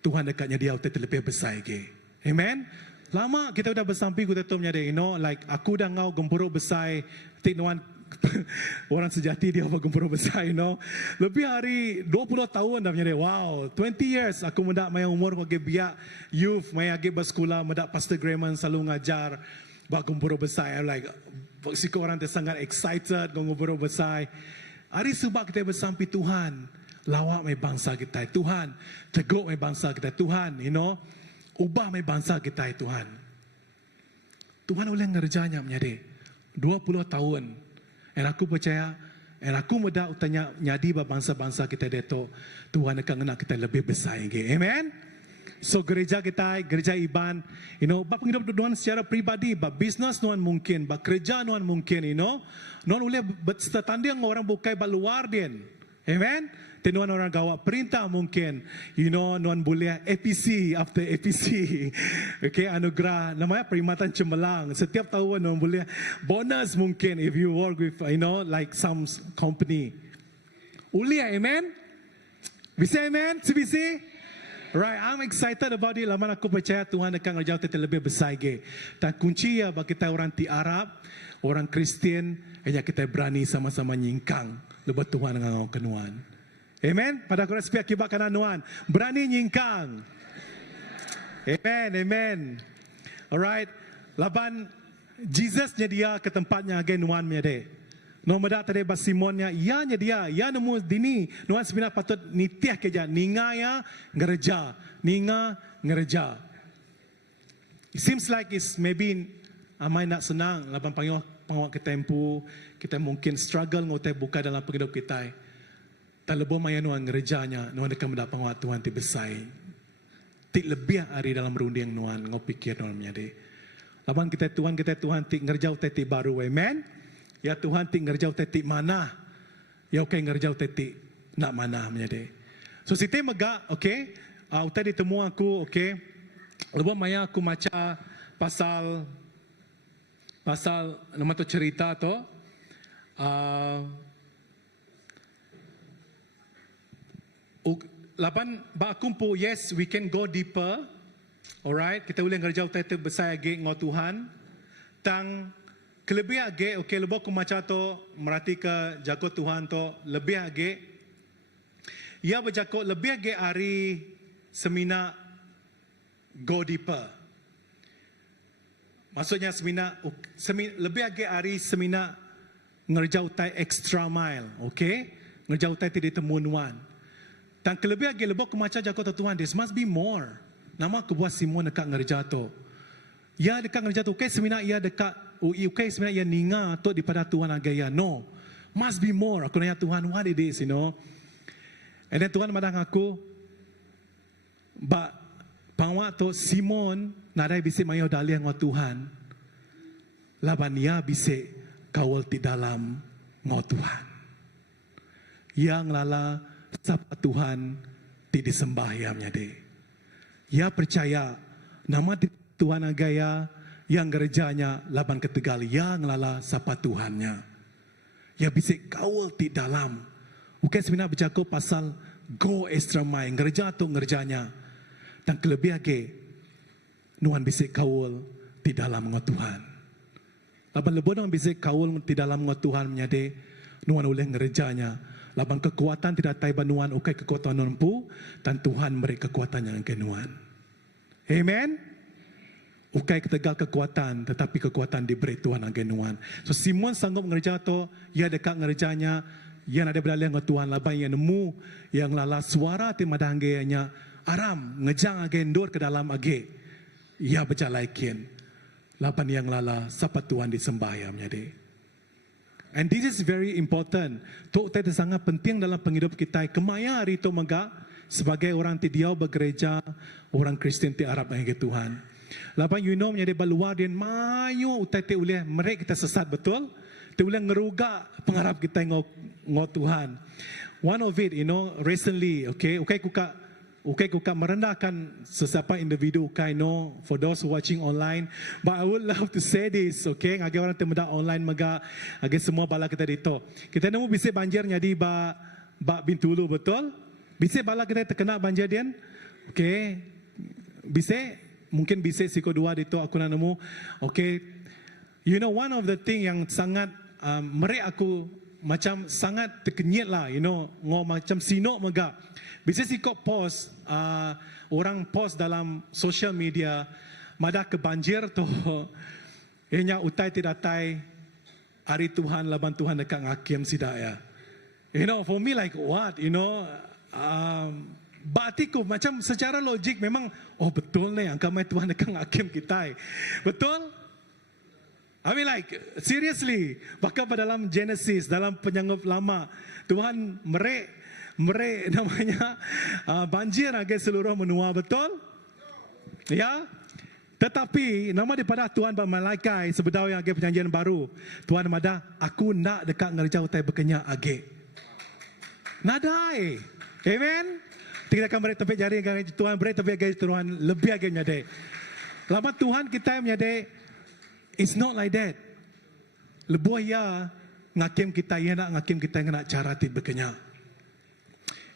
Tuhan dekatnya dia terlebih besar lagi. Amen. Lama kita dah bersampai kita tu menyade, like aku dah ngau gempuruk besar, tiknuan orang sejati dia apa gempuruk besar, Lebih hari 20 tahun dah menyade, wow, 20 years aku mendak maya umur bagi biak youth, maya agi bersekolah, mendak Pastor Grayman selalu ngajar, bak gempuruk besar, like, siko orang tu sangat excited, gempuruk besar. Hari sebab kita bersampai Tuhan, lawak mai bangsa kita, Tuhan, teguk mai bangsa kita, Tuhan, ubah mai bangsa kita, Tuhan. Tuhan boleh ngerjanya menyade 20 tahun. Dan aku percaya, dan aku muda utanya nyadi bangsa-bangsa kita deto, Tuhan akan nak kita lebih besar lagi. Amen. So gereja kita, gereja Iban, bapa hidup Tuhan secara pribadi, bapa bisnes Tuhan mungkin, bapa kerja Tuhan mungkin, Tuhan boleh bertanding orang bukai bapa luar din. Amen. Tenuan orang gawa perintah mungkin, Tuhan boleh APC after APC, okay, anugerah, namanya perkhidmatan cemerlang. Setiap tahun Tuhan boleh bonus mungkin if you work with, like some company. Ulia, amen. Bisa amen, CBC. Right, I'm excited about it. Lama aku percaya Tuhan akan ngerjau kita lebih besar lagi. Dan kunci ya bagi kita orang ti Arab, orang Kristian, hanya kita berani sama-sama nyingkang lebat Tuhan dengan kenuan. Amen. Pada korang sepiak kibat kanan Tuhan, berani nyingkang. Amen, amen. Alright, laban Jesus dia ke tempatnya again Tuhan menyade. No medak tadi bas Simonnya, ianya dia, ia nemu dini. Tuhan sebenarnya patut nitiah keja, ninga ya ngereja, ninga ngereja. It seems like it's maybe amai nak senang, laban pangawak kita tempu, kita mungkin struggle ngotai buka dalam penghidup kita. Talabo maya nuan ngerejanya, nuan akan mendapat waktu Tuhan ti besar. Tik lebih hari dalam runding nuan ngopikir nuan menyade. Laban kita Tuhan ti ngerjau ti baru, amen. Ya Tuhan ti ngerjau ti mana, ya okay ngerjau ti nak mana menyade. So siti mega, okay. Utai ditemu aku, okay. Labo maya aku maca pasal nama tu cerita tu. Laban ba kumpu, yes, we can go deeper. Alright, kita boleh ngerjau tete besar lagi ngau Tuhan. Tang kelebih lagi, okay, lebih aku macam tu merhati ke jago Tuhan tu lebih lagi. Ia berjago lebih lagi hari seminar go deeper. Maksudnya seminar lebih lagi hari seminar ngerjau tai extra mile, okay? Ngerjau tai tidak temuan. Dan kelebih lagi lebih aku macam jago Tuhan, this must be more. Nama aku buat Simon dekat ngerja tu. Ya dekat ngerja tu, okay seminar ia dekat, okay seminar ia ninga tu daripada Tuhan agaya. No, must be more. Aku nanya Tuhan, what it is, And then Tuhan madang aku, pangwa tu Simon nadai bisik mayo dalih ngau Tuhan. Laban ia bisik kawal ti dalam ngau Tuhan. Yang lala sapa Tuhan tidak disembah ya menyade. Ya percaya nama Tuhan agaya yang gerejanya laban ketegal yang lala sapa Tuhannya. Ya bisik kawal ti dalam. Bukan sebenarnya bercakap pasal go extra mile gereja tu gerejanya. Dan kelebih lagi nuan bisik kawal ti dalam ngau Tuhan. Laban lebih nuan bisik kawal ti dalam ngau Tuhan menyade nuan oleh gerejanya. Labang kekuatan tidak tai banuan ukai kekuatan nompu dan Tuhan beri kekuatan yang kenuan. Amen. Ukai ketegal kekuatan tetapi kekuatan diberi Tuhan yang kenuan. So Simon sanggup ngerja tu, ia dekat ngerjanya, ia ada beralih dengan Tuhan labang ia nemu yang lala suara ti madanggenya aram ngejang agendur ke dalam age. Ia berjalaikin. Laban yang lala sapa Tuhan disembahyamnya deh. And this is very important. Tok tadi sangat penting dalam penghidup kita. Kemaya hari itu mega sebagai orang ti diau bergereja, orang Kristen ti Arab yang ke Tuhan. Lapan you know menjadi baluar dia mayu utai te uleh merek kita sesat betul. Te uleh ngeruga pengharap kita ngo Tuhan. One of it, you know, recently, okay kuka merendahkan sesiapa individu ukai no for those who watching online, but I would love to say this, okay, ngage orang temeda online maga age semua bala kita dito. Kita nemu bisi banjir nyadi ba Bintulu betul? Bisi bala kita terkena banjir dian. Okay. Mungkin bisi siko dua dito aku nak nemu. Okay. You know, one of the thing yang sangat merek aku macam sangat terkenyit lah, you know, macam sinok maga. Bisa siko post, orang post dalam social media, mada ke banjir tu, ianya utai tidak tai, hari Tuhan laban Tuhan dekat ngakim sidaya. You know, for me like what, you know, batiku macam secara logik memang, oh betul ni, angka mai Tuhan dekat ngakim kita. Betul? I mean like, seriously, bahkan pada dalam Genesis, dalam penyanggup lama, Tuhan merek namanya banjir agar seluruh menua, betul? Ya? Tetapi, nama daripada Tuhan bermalaikai sebedau yang agar perjanjian baru, Tuhan mada, aku nak dekat ngerja utai berkenyak agar. Nadai. Amen? Kita akan beri tepik jari agar Tuhan beri tepik agar Tuhan lebih agar menyadai. Lama Tuhan kita menyadai, it's not like that. Lebuh ya ngakim kita ya nak ngakim kita nak cara ti berkenyak.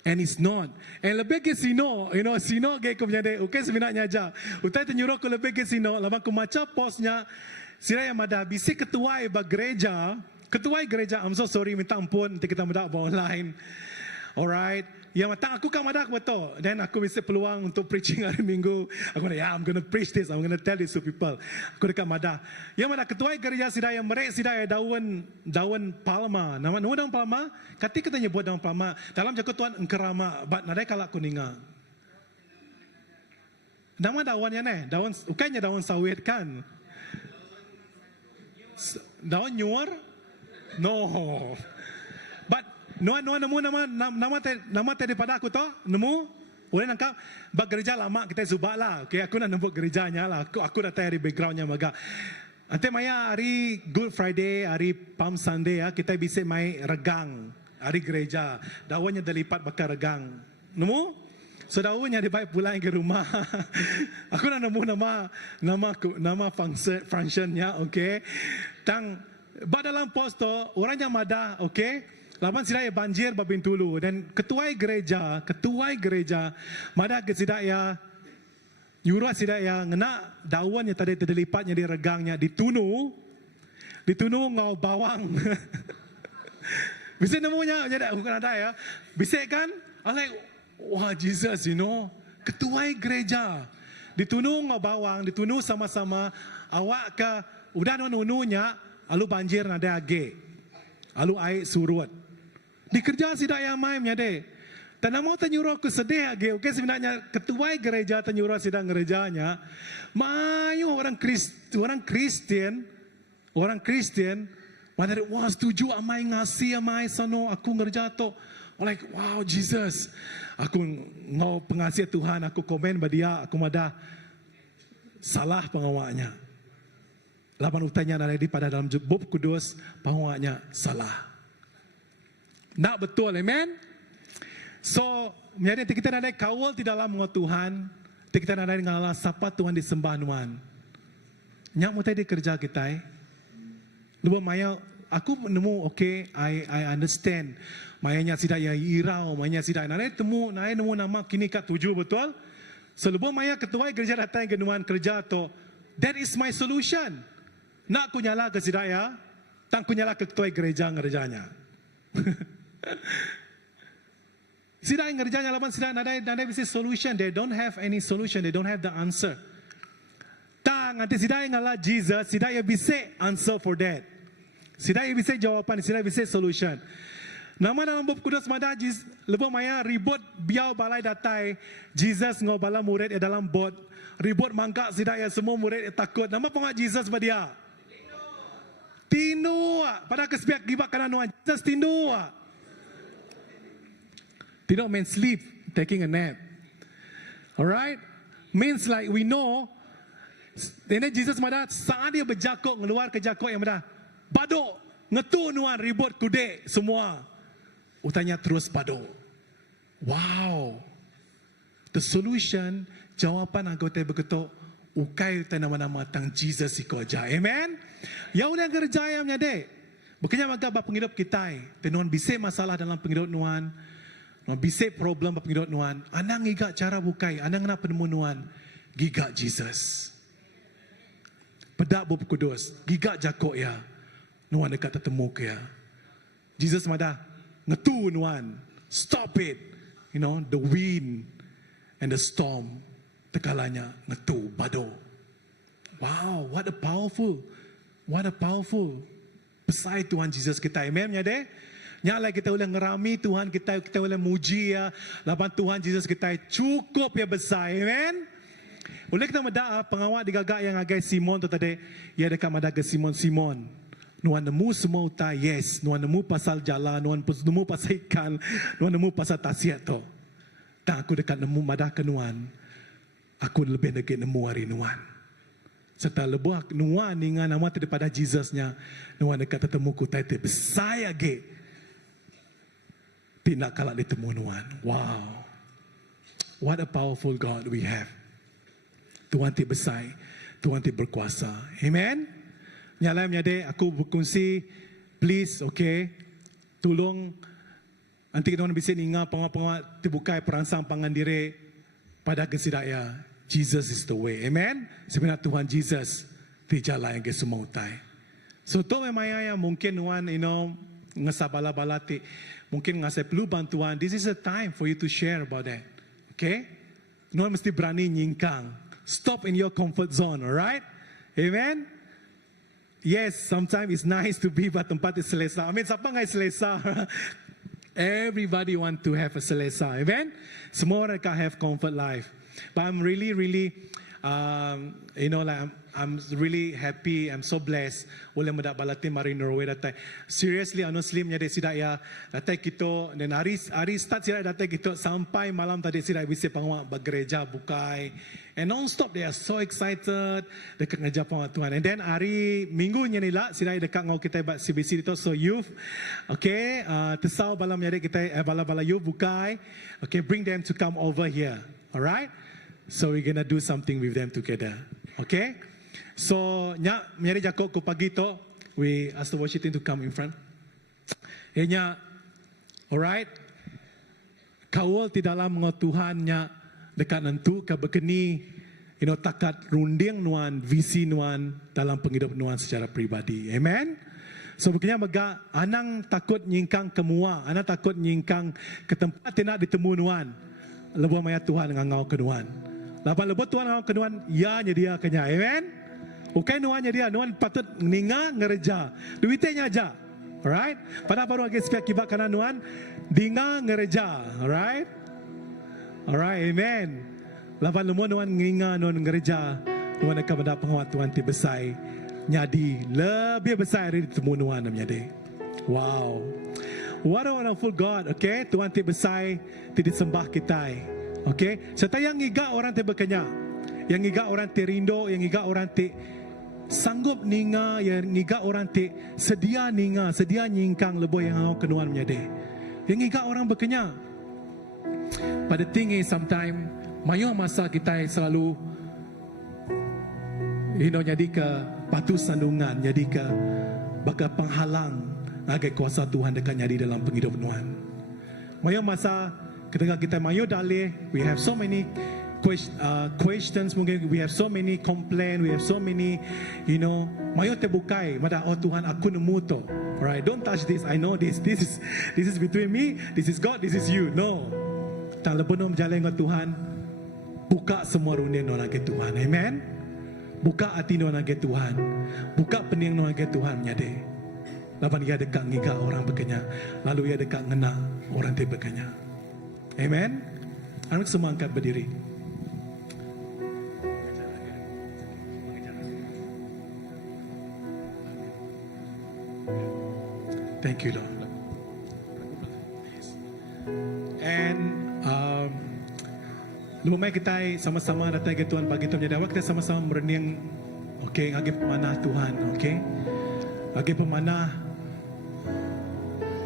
And it's not. And lebih ke sino, you know, sino ke aku menyadai. Okay sebenarnya aja. Utai ternyuruh ke lebih ke sino. Lama aku maca postnya, sira yang mada bisi ketua gereja. I'm so sorry, minta ampun. Nanti kita mada online. Alright. Yang matang aku kan madak betul. Dan aku bisa peluang untuk preaching hari Minggu. Aku nak, I'm going to preach this. I'm going to tell this to people. Aku dekat madak. Yang mana ketua gereja sidaya merek sidaya daun palma. Nama daun palma? Ketika kita nyebut daun palma, dalam jago Tuhan engkerama, but nadai kalak kuninga. Nama daunnya ne? Daun, bukannya daun sawit kan? Daun nyur? No. But Nuan nemu nama daripada aku tu nemu. Boleh nangkap bag gereja lama kita subak lah. Okay, aku nak nemu gerejanya lah. Aku dah tahu dari backgroundnya maga. Ante maya hari Good Friday, hari Palm Sunday ya kita bisa mai regang hari gereja. Daunnya dilipat bakar regang. Nemu? So daunnya dibaik pulang ke rumah. Aku nak nemu nama functionnya. Okay. Ba dalam post tu orangnya mada. Okay. Lapan sidaya banjir Bintulu dan ketua gereja mada ke sidaya yura sidaya ngena daun yang tadi terlipatnya di regangnya ditunu ngau bawang. Bisa nemunya jadi bukan ada ya. Bisa kan? Like wah Jesus, you know, ketua gereja ditunu ngau bawang, ditunu sama-sama awak ke udah nununya alu banjir nada age. Alu air surut. Dikerja sidak yang main menyadai. Tak nak mau ternyuruh ke sedih lagi. Okay, sebenarnya ketua gereja ternyuruh sidak gerejanya. Mayu orang Kristian. Mana wah setuju amai ngasih amai sano aku ngerja tu. Like wow Jesus. Aku ngau pengasih Tuhan. Aku komen pada dia. Aku mada salah pengawaknya. Lapan utanya nanti pada dalam bab kudus pengawaknya salah. Nak betul, amen? So, menjadi kita nak ada kawal di dalam mengat Tuhan, kita nak ada ngalah siapa Tuhan disembah nuan. Nyak mutai di kerja kita. Lupa maya, aku nemu, okay, I understand. Mayanya sidak ya irau, mayanya sidak nak nemu nama kini kat 7 betul. So, lupa maya ketua gereja datang ke nuan kerja tu. That is my solution. Nak ku nyala ke sidak ya, tak ku nyala ke ketua gerejanya. Sidai ngerjanya laban sidai nadai bisa solution. They don't have any solution. They don't have the answer. Tang nanti sidai ngalah Jesus, sidai ya bisa answer for that. Sidai ya bisa jawapan, sidai bisa solution. Nama dalam bab kudus mada lebih maya ribut biau balai datai Jesus ngobala murid ya dalam bot ribut mangkak sidai ya semua murid ya takut. Nama pengat Jesus badia. Tindu pada kesepiak gibak kanan nuan Jesus tindu. Tidak mean sleep, taking a nap. Alright? Means like we know Then Jesus madah saat dia berjakok keluar ke jakok yang madah badok ngetu nuan ribut kude semua. Utanya terus badok. Wow. The solution jawapan anggota begitu ukai nama-nama tang Jesus iko aja. Amen. Ya udah kerja yang nyade. Bukannya maka bapa penghidup kita, tenuan bisa masalah dalam penghidup nuan, bisa problem bapa penghidup nuan. Anang giga cara bukai, anang na penemu nuan, giga Jesus. Pedak Bapa Kudus, giga jakok ya, nuan dekat ketemu ke ya. Jesus madah ngetu nuan, stop it, you know, the wind and the storm. Tekalanya ngetu bado. Wow, what a powerful pesai Tuhan Yesus kita. Amen ya deh. Nyala kita boleh ngerami Tuhan kita boleh muji ya. Laban Tuhan Yesus kita cukup ya besar. Amen. Boleh kita meda pengawal digagak yang agai Simon tu tadi. Ya dekat meda ke Simon. Nuan nemu semua utai. Yes, nuan nemu pasal jalan, nuan nemu pasal ikan, nuan nemu pasal tasiat tu. Tak aku dekat nemu meda ke nuan. Aku lebih lagi nemu hari nuan. Serta lebuh nuan dengan nama daripada Jesusnya. Nuan dekat ketemu ku tadi besar lagi. Tidak kalah ditemu nuan. Wow. What a powerful God we have. Tuhan ti besar. Tuhan ti berkuasa. Amen. Nyala menyade aku berkongsi. Please, okay. Tolong. Nanti kita bisa ingat pengawal-pengawal dibukai perangsang pangan diri pada kesidaya. Jesus is the way. Amen. Sebenarnya Tuhan Jesus di jalan yang semua utai. So tu memang yang mungkin nuan ngesabala-bala ti mungkin ngasih perlu bantuan. This is a time for you to share about that. Okay? Nuan mesti berani nyingkang. Stop in your comfort zone, alright? Amen. Yes, sometimes it's nice to be pada tempat selesa. I mean, siapa ngai selesa? Everybody want to have a selesa. Amen. Semua orang can have comfort life. But I'm really, I'm really happy. I'm so blessed. Oleh mendapat balati mari Norway datai. Seriously, honestly, menyadari sidak ya. Datai kita dan hari start sidak datai kita sampai malam tadi sidak bisa pengawal bergereja bukai. And non-stop they are so excited dekat ngejar pengawal Tuhan. And then hari minggunya ni lah sidak dekat ngau kita buat CBC itu so youth. Okay, tesau balam menyadari kita bala-bala youth bukai. Okay, bring them to come over here. Alright. So we're gonna do something with them together. Okay? So, nyari jakok ko pagi to, we ask the worship team to come in front. Nya, alright? Kawal ti dalam mga Tuhan nya dekat nentu ka bekeni takat runding nuan, visi nuan dalam penghidup nuan secara pribadi. Amen? So bukannya maga anang takut nyingkang kemua, anang takut nyingkang ke tempat tidak ditemu nuan. Lebuh maya Tuhan ngangau ke nuan. Lapan lebuh Tuhan ngangau ke nuan, ya nyedia kenya. Amen? Okay nuan nyedia, nuan patut ninga ngereja. Duitnya aja. Alright? Pada baru lagi sepiak kibak kanan nuan, dinga ngereja. Alright? Alright, amen. Lapan lebuh nuan nginga nuan ngereja. Nuan akan mendapat pengawat Tuhan ti besai. Nyadi lebih besar dari temu nuan namanya. Wow. What a wonderful God, okay? Tuhan ti besar ti disembah kita. Okay? Serta yang ngiga orang ti berkenya. Yang ngiga orang ti rindo, yang ngiga orang ti sanggup ninga, yang ngiga orang ti sedia ninga, sedia nyingkang lebo yang ngau kenuan menyade. Yang ngiga orang berkenya. But the thing is sometimes mayo masa kita selalu jadi ke batu sandungan, jadi ke bakal penghalang agar kuasa Tuhan dekat nyadi dalam penghidup nuan. Mayo masa ketika kita mayo dalih, we have so many questions, mungkin we have so many complaint, we have so many, mayo terbukai, mada oh Tuhan aku nemu to. Alright, don't touch this. I know this. This is between me. This is God. This is you. No. Tak lebenom jalan dengan Tuhan. Buka semua runia nona ke Tuhan. Amen. Buka hati nona ke Tuhan. Buka pening nona ke Tuhan nyade. Lapan ia dekat ngiga orang berkenya. Lalu ia dekat ngena orang ti berkenya. Amen. Anak semua angkat berdiri. Thank you, Lord. And Lebih baik kita sama-sama datang ke Tuhan pagi tu menjadi awak kita sama-sama merenung. Okey, ngagi pemanah Tuhan, okey. Ngagi pemanah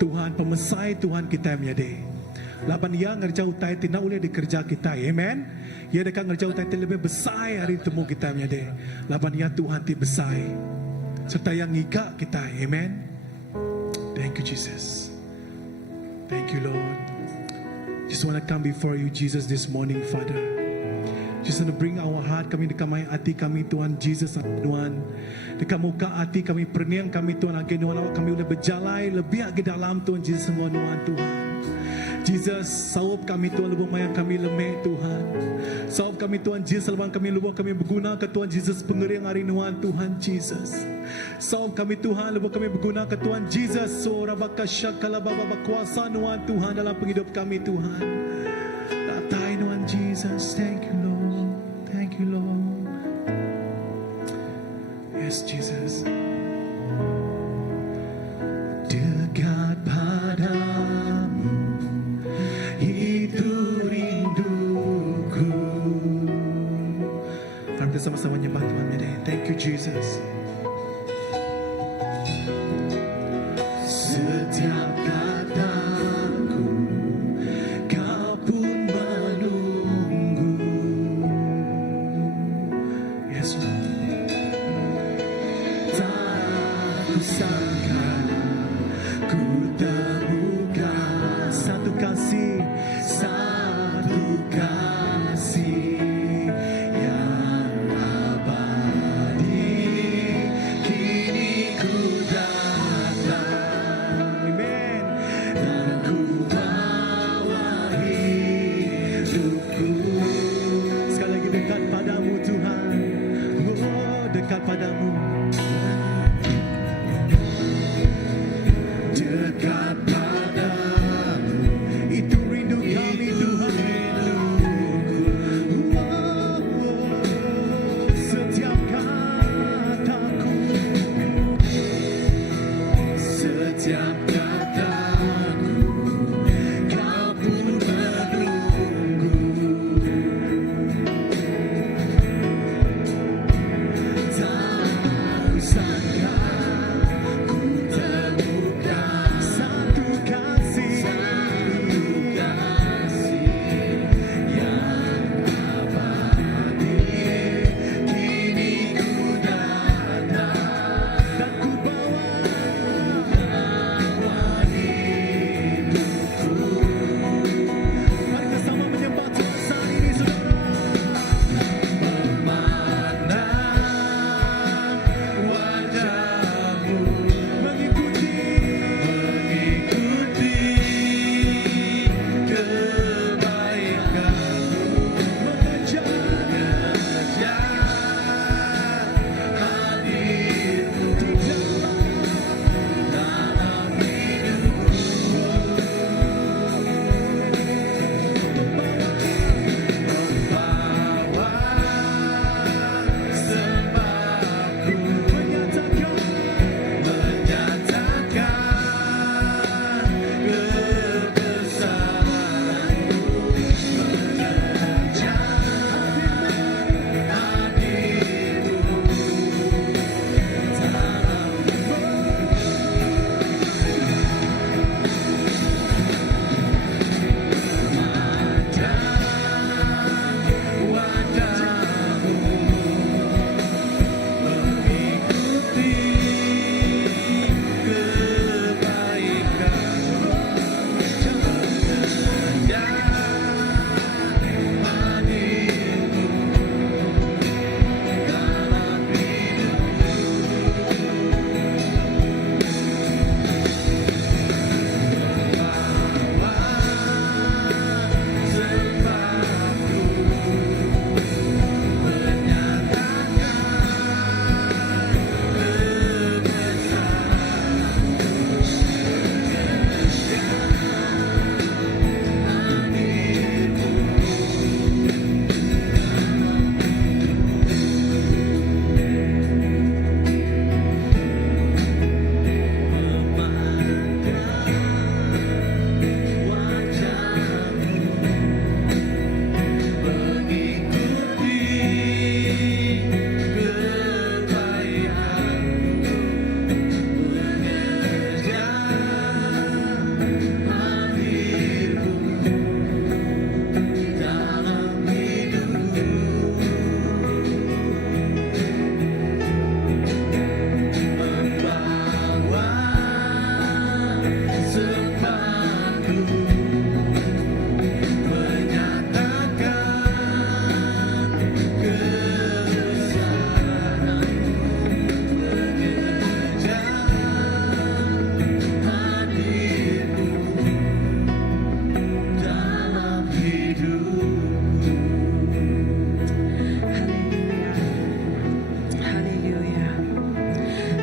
Tuhan, pemesai Tuhan kita menjadi. Laban ia ngerja utai tidak boleh dikerja kita, amen. Ia dekat ngerja utai lebih besar hari temu kita menjadi. Laban ia Tuhan ti besar. Serta yang ngika kita, amen. Thank you Jesus. Thank you Lord. Just want to come before you Jesus this morning, Father. Just want to bring our heart kami dekat mai hati kami Tuhan Jesus Tuhan. Dekat muka hati kami perniang kami Tuhan agen Tuhan kami boleh berjalan lebih ke dalam Tuhan Jesus semua Tuhan. Jesus, sawap kami Tuhan lubang mayang kami lemah Tuhan. Sawap kami Tuhan Jesus lubang kami lubang kami berguna ke Tuhan Jesus pengering hari Tuhan Jesus. Sawap kami Tuhan lubang kami berguna ke Tuhan Jesus. So rabaka syakala baba kuasa Tuhan dalam penghidup kami Tuhan. Tatai Tuhan Jesus. Thank you Lord. Thank you Lord. Yes Jesus. Dekat padamu itu rinduku. Kami sama-sama menyembah Tuhan ini. Thank you Jesus. Setiap kataku kau pun menunggu. Yes Lord. Tak kusangka ku temukan satu kasih yang abadi. Kini ku datang, amen, dan ku bawa hidupku. Sekali lagi dekat padamu Tuhan, oh dekat padamu.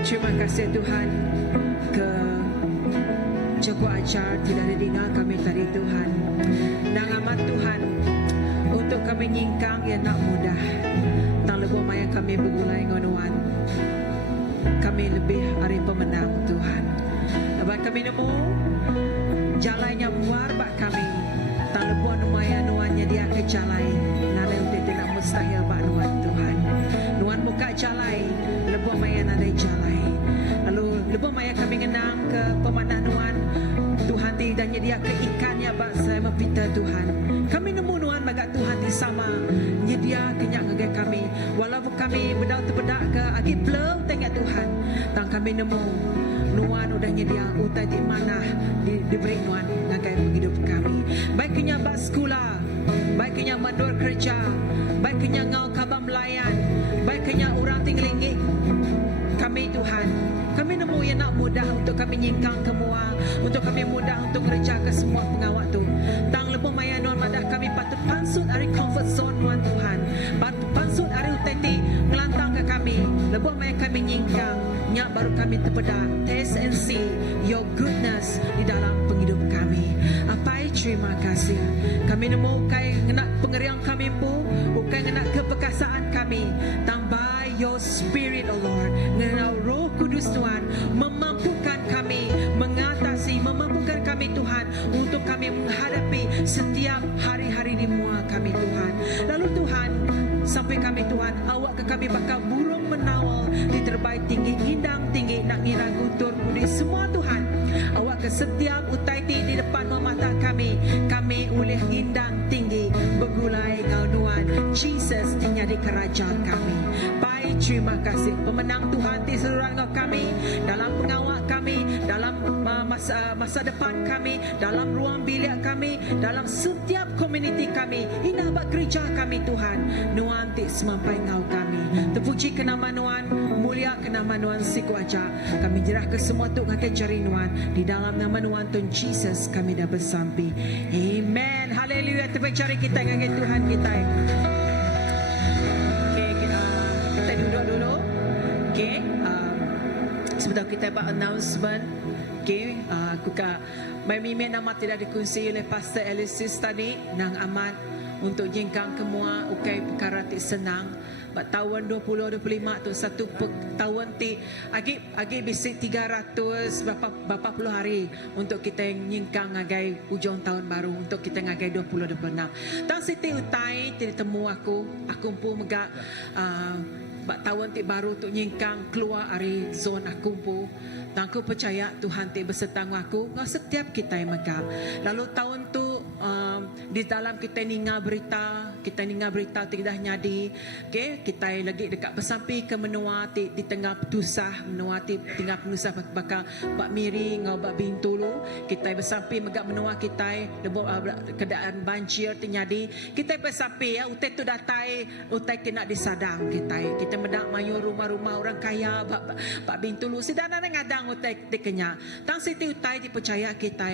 terima kasih Tuhan ke Joko ajar tidak ada dengar kami tadi Tuhan. Dan amat Tuhan untuk kami nyingkang yang nak mudah. Tang lebih maya kami bergulai ngonuan. Kami lebih hari pemenang Tuhan. Lepas kami nemu jalannya muar bak kami. Tang lebih numaya nuannya dia ke jalai. Nada untuk tidak mustahil bak nuan Tuhan. Nuan buka jalai, lebih maya nada jalai. Lalu lebih maya kami ngenang ke pemanah nuan. Tuhan tidak nyedia ke ikannya bak saya mempita Tuhan. Kami nemu nuan bagat Tuhan di sama nyedia kenyak ngagai kami. Walaupun kami bedau terbedak ke agi belum tengok Tuhan. Tang kami nemu nuan udah nyedia utai di mana diberi nuan ngagai hidup kami. Baik kenya bak sekolah, baik kenya mandur kerja, baik kenya ngau kabang melayan, baik kenya orang tinggalingik kami Tuhan. Kami nemu yang nak mudah untuk kami nyingkang kemua, untuk kami mudah untuk kerja ke semua pengawak tu. Tang lebih maya nuan madah kami patut pansut dari comfort zone nuan Tuhan. Patut pansut dari uteti ngelantang ke kami. Lebih maya kami nyingkang, nyak baru kami terpedak. Taste and see your goodness di dalam penghidup kami. Apai terima kasih. Kami nemu ukai ngenak pengeriang kami pun, ukai ngenak kepekasaan kami. Tambah your spirit, oh Lord. Ngenau roh kudus Tuhan memampukan kami mengatasi, memampukan kami Tuhan untuk kami menghadapi setiap hari-hari di mua kami Tuhan. Lalu Tuhan, sampai kami Tuhan, awak ke kami bakal burung menawal di terbaik tinggi, hindang tinggi, nak ngira guntur kudi semua Tuhan. Awak ke setiap utaiti di depan mata kami oleh hindang tinggi bergulai ngaunuan Jesus tinggal di kerajaan kami. Baik, terima kasih pemenang Tuhan di seluruh kami, dalam pengawak kami, dalam masa depan kami, dalam ruang bilik kami, dalam setiap komuniti kami, indah bak gereja kami Tuhan. Nuan ti semampai ngau kami. Terpuji ke nama Nuan, mulia ke nama Nuan siku aja. Kami jerah ke semua tu ngakai cari Nuan. Di dalam nama Nuan Tuhan Jesus kami dah bersampai. Amen. Haleluya. Terbaik cari kita ngakai Tuhan kita. Okay, kita duduk dulu. Okay. Sebentar kita buat announcement. Okay, aku ka may mimik nama tidak dikongsi oleh Pastor Alexis tadi nang amat untuk jingkang kemua ukai perkara ti senang. Bak tahun 2025 tu satu tahun ti agi bisik 300 berapa puluh hari untuk kita nyingkang ngagai hujung tahun baru untuk kita ngagai 2026. Tang siti utai ti temu aku pun megak bak tahun ti baru tu nyingkang keluar dari zon aku pun. Dan aku percaya Tuhan ti berserta aku ngau setiap kita yang megak. Lalu tahun tu di dalam kita ninga berita tidak nyadi. Okay, kita lagi dekat bersampai ke menua di tengah Tusah, menua di tengah Penusah bakal Pak Miri ngau Pak Bintulu. Kita bersampai megak menua kita lebo keadaan banjir terjadi. Kita bersampai ya utai tu datai utai kena disadang kita mendak mayu rumah-rumah orang kaya Pak Bintulu sedana ngadang utai dikenya. Tang siti utai dipercaya kita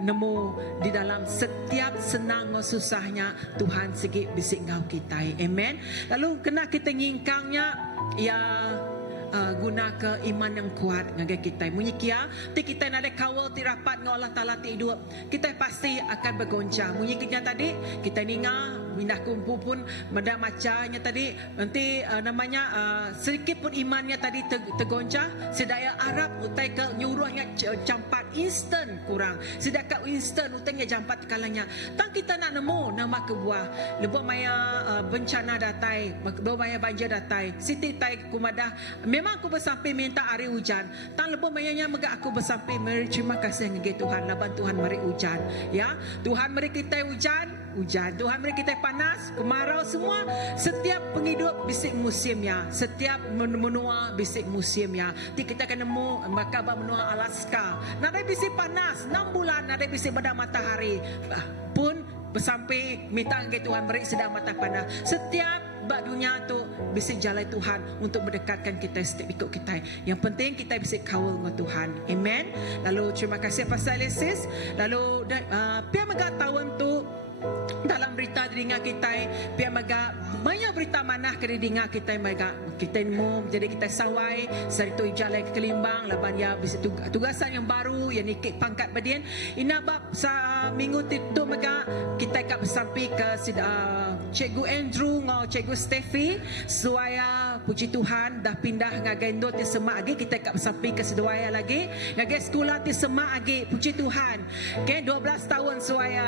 nemu di dalam setiap senang atau susahnya Tuhan segi bisik ngau kita. Amen. Lalu kena kita nyingkangnya ya guna ke iman yang kuat ngagai kita. Munyi kia ti kita nak ada kawal ti rapat ngau Allah Taala ti hidup. Kita pasti akan bergoncang. Munyi kenya tadi kita ninga mindah kumpu pun benda macanya tadi nanti namanya sedikit pun imannya tadi tergoncang sedaya Arab utai ke nyuruhnya campat instant kurang sedangkan instant utainya jampat kalanya tang kita nak nemu nama kebuah lebih maya bencana datai lebih maya banjir datai siti tai kumadah memang aku bersampai minta hari hujan tang lebih mayanya megak aku bersampai meri terima kasih ngege Tuhan laban Tuhan meri hujan ya Tuhan meri kita hujan Tuhan beri kita panas, kemarau semua. Setiap penghidup bisik musimnya. Setiap menua bisik musimnya. Nanti kita akan nemu maka menua Alaska. Nadai bisik panas 6 bulan, nadai bisik pada matahari. Pun bersampai minta ke Tuhan beri sedang mata panas. Setiap bak dunia tu bisik jalan Tuhan untuk mendekatkan kita setiap ikut kita. Yang penting kita bisik kawal dengan Tuhan. Amen. Lalu terima kasih Pastor Alexis. Lalu pihak megak tahun tu dalam berita didengar kita pihak maga banyak berita manah kena dengar kita maga kita mau jadi kita sawai sari tu jalan ke Kelimbang laban ya bisa tugasan yang baru yang ikut pangkat badian ina bab sa minggu tu maga kita kat bersampai ke Cikgu Andrew ngau Cikgu Steffi suaya puji Tuhan dah pindah ngagendo ti semak lagi kita kat bersampai ke seduaya lagi ngagai sekolah ti semak lagi puji Tuhan okay 12 tahun suaya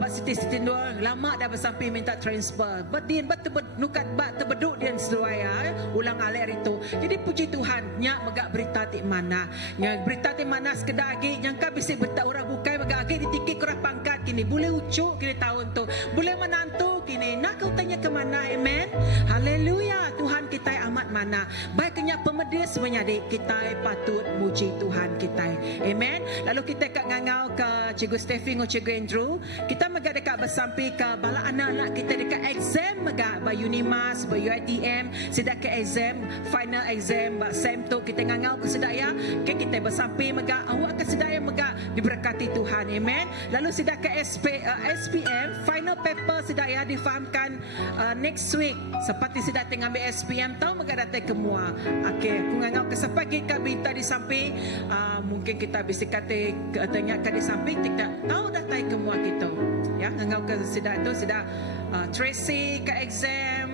Bak Siti Nur lama dah bersampai minta transfer bedin nukat bak terbeduk dia seduaya ulang alik itu jadi puji Tuhan nyak megak berita ti mana yang berita ti mana sekedar lagi nyangka bisa berita orang bukai megak lagi ditikik kurang pangkat kini boleh ucuk kini tahun tu boleh menantu kini nak kau tanya ke mana amen haleluya Tuhan kita amat mana baik kenyak pemedis menyadik kita patut muji Tuhan kita amen lalu kita kat ngangau ke Cikgu Steffi atau Cikgu Andrew kita megak dekat bersampai ke bala anak-anak kita dekat exam megak ba Unimas ba UiTM sedak ke exam final exam ba SEM tu kita ngangau ke sedaya ke kita bersampai megak awak ke sedaya megak diberkati Tuhan amen lalu sedak ke SPM final paper sedaya difahamkan next week seperti sedak tengah ambil SPM tahu megak datang ke mua okey aku ngangau ke sampai kita berita di samping mungkin kita bisa kata tanyakan di samping tidak tahu datang ke mua kita ya ngangau ke sedak tu sedak Tracy ke exam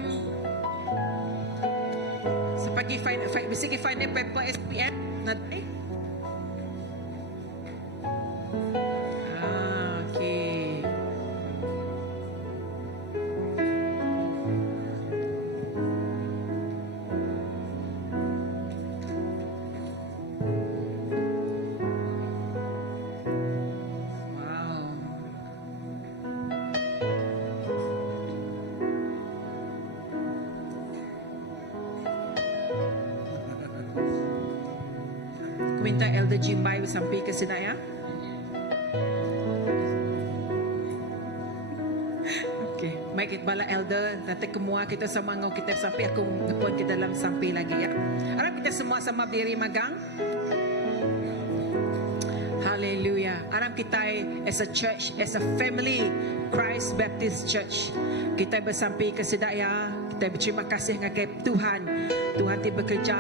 sepagi final paper SPM nanti okey minta Elder Jimbai sampai ke sini ya. Okey, baik bala Elder datang ke mua kita sama ngau kita sampai aku ngepon ke dalam sampai lagi ya. Harap kita semua sama berdiri magang. Hallelujah. Harap kita as a church, as a family, Christ Baptist Church, kita bersampai ke sedaya. Kita berterima kasih dengan Tuhan. Tuhan ti bekerja.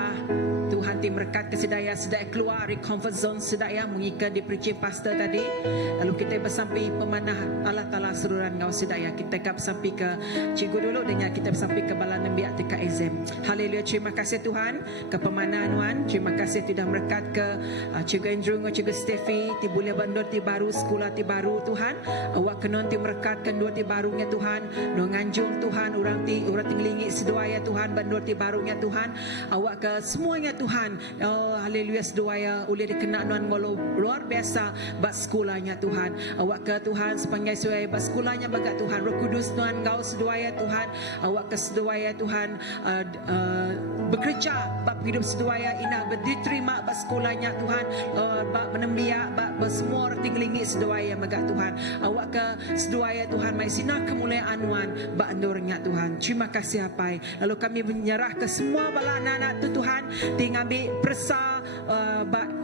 Tuhan ti berkat kesedaya sedaya keluar dari comfort zone sedaya mengikat di preaching pastor tadi. Lalu kita bersampai pemanah Allah Taala seruran ngau sedaya. Kita kap sampai ke cikgu dulu dengan kita bersampai ke bala nabi atika exam. Haleluya. Terima kasih Tuhan ke pemanah Tuhan. Terima kasih tidak berkat ke cikgu Andrew ngau cikgu Steffi ti boleh bandor ti baru sekolah ti baru Tuhan. Awak kenon ti berkat kendua ti barunya Tuhan. No nganjung Tuhan orang ti ngelingi seduaya Tuhan bandor ti barunya Tuhan. Awak ke semuanya Tuhan. Oh haleluya seduaya boleh dikenal Tuhan luar biasa bak sekolahnya Tuhan. Awak ke Tuhan sepanjang seduaya bak sekolahnya bagat Tuhan. Roh Kudus Tuhan kau seduaya Tuhan. Awak ke seduaya Tuhan bekerja bak hidup seduaya ina diterima bak sekolahnya Tuhan. Bak menembiak bak semua orang tinglingi seduaya bagat Tuhan. Awak ke seduaya Tuhan mai sinar kemuliaan Tuhan bak endurnya Tuhan. Terima kasih apai. Lalu kami menyerah ke semua bala anak-anak tu Tuhan ambil persa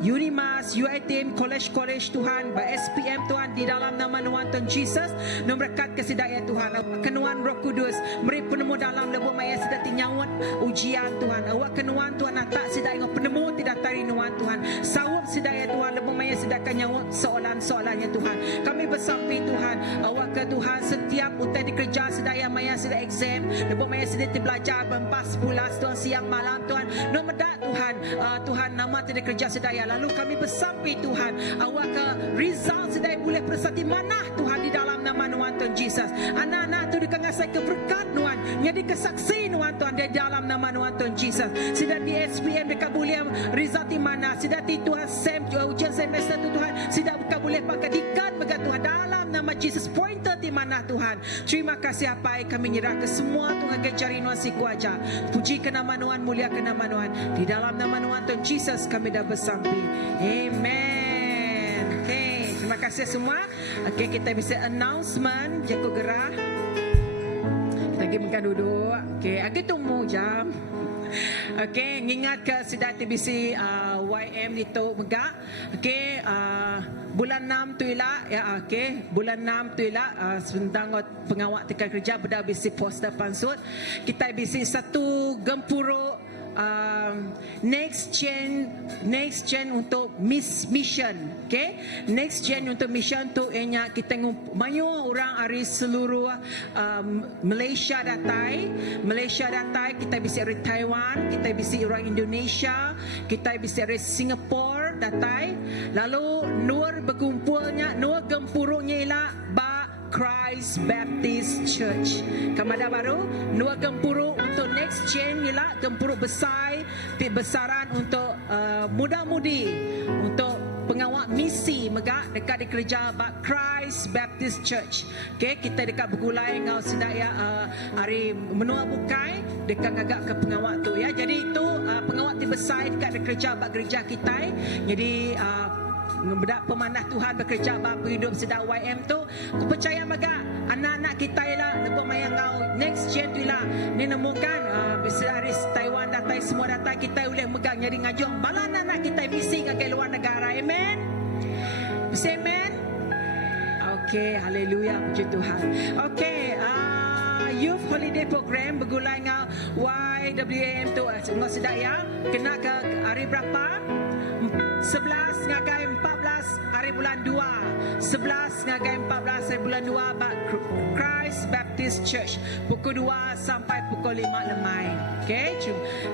Unimas, UiTM, college Tuhan, SPM Tuhan di dalam nama Tuhan Jesus. Memberkat kesedaya Tuhan. Kenuan Roh Kudus beri penemu dalam lebu maya sedang tinyawat ujian Tuhan. Awak kenuan Tuhan tak sedaya penemu tidak tari nuan Tuhan. Sawap sedaya Tuhan lebu maya sedang nyawat soalan-soalannya Tuhan. Kami bersampai Tuhan. Awak ke Tuhan setiap utai dikerja sedaya maya sedang exam, lebu maya sedang belajar berempas pulas Tuhan siang malam Tuhan. Nomedak Tuhan, Tuhan nama tidak kerja sedaya. Lalu kami bersampai Tuhan, awak ke result sedaya boleh persati manah Tuhan di dalam nama Tuhan Jesus. Anak-anak tu dikengasai keberkat Tuhan, jadi kesaksi Tuhan di dalam nama Tuhan Jesus. Sudah di SPM dekat boleh result di mana, sudah di Tuhan SEM ujian semester tu Tuhan, sudah bukan boleh pakai dikat begat Tuhan dalam nama Jesus. Pointer di mana Tuhan. Terima kasih apa kami nyerah ke semua Tuhan kecari Tuhan si kuaja. Puji ke nama Tuhan, mulia ke nama Tuhan. Di dalam nama Tuhan Jesus kami dah bersampai. Amen. Okay. Terima kasih semua. Okay, kita bisa announcement. Jago gerah. Kita pergi makan duduk. Okay, agak tunggu jam. Okey, ngingat ke sedar TBC YM itu megak. Okey, bulan 6 tu ialah ya okey, bulan 6 tu ialah sebentar pengawak tekan kerja pada bisi poster pansut. Kita bisi satu gempuruk next gen untuk mission, okay? Next gen untuk mission tu enya kita banyak orang dari seluruh Malaysia datai kita bisa dari Taiwan, kita bisa orang Indonesia, kita bisa dari Singapore datai. Lalu nur berkumpulnya, nur gempuruknya ialah Christ Baptist Church. Kamada baru, dua gempuruk untuk next gen ialah gempuruk besar, besaran untuk muda-mudi, untuk pengawal misi megak dekat di kerja Christ Baptist Church. Okay, kita dekat bergulai ngau sedaya hari menua bukai dekat agak ke pengawal tu ya. Jadi itu pengawal ti besar dekat di kerja gereja kita. Jadi bedak pemanah Tuhan bekerja bapa hidup sedar YM tu. Aku percaya maga anak-anak kita ialah lebih mayang ngau next gen tu ialah ni nemukan dari Taiwan datai semua datai kita boleh megang jadi ngajung bala anak kita misi ke luar negara. Amen. Amen. Okey, haleluya, puji Tuhan. Okey, youth holiday program bergulai ngau YWAM tu ngau sedar ya. Kena ke hari berapa? 11 ngagai 14 hari bulan 2. 11 ngagai 14 hari bulan 2 Christ Baptist Church pukul 2 sampai pukul 5 lemai. Okey,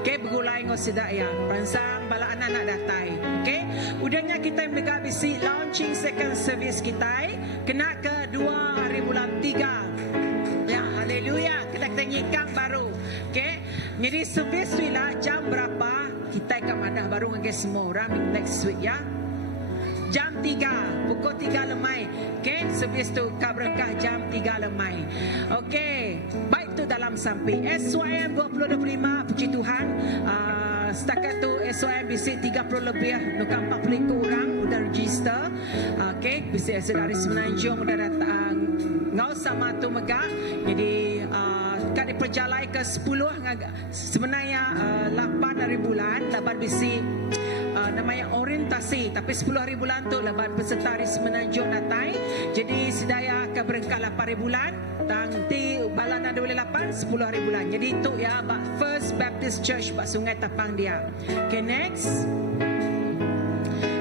okey bergulai ngau sedak ya. Ransang bala anak-anak datai. Okey, udahnya kita mereka bisi launching second service kita kena ke 2 hari bulan 3. Ya, haleluya. Kita nyikang baru. Okey, jadi service tu ialah jam berapa? Kita akan madah baru dengan semua orang next week ya. Jam 3, pukul 3 lemai. Okay, service tu berkah jam 3 lemai. Okay, baik tu dalam sampai SYM 2025, puji Tuhan. Setakat tu SYM bisi 30 lebih, nuka 40 orang udah register. Okay, bisi dari Semenanjung udah datang. Ngau sama tu megah. Jadi kan diperjalai ke 10 sebenarnya 8 hari bulan laban bisi namanya orientasi, tapi 10 hari bulan tu laban peserta hari Semenanjung datai. Jadi sedaya akan berengkah 8 hari bulan nanti balan ada boleh 8 10 hari bulan. Jadi itu ya First Baptist Church Sungai Tapang dia. Okay, next.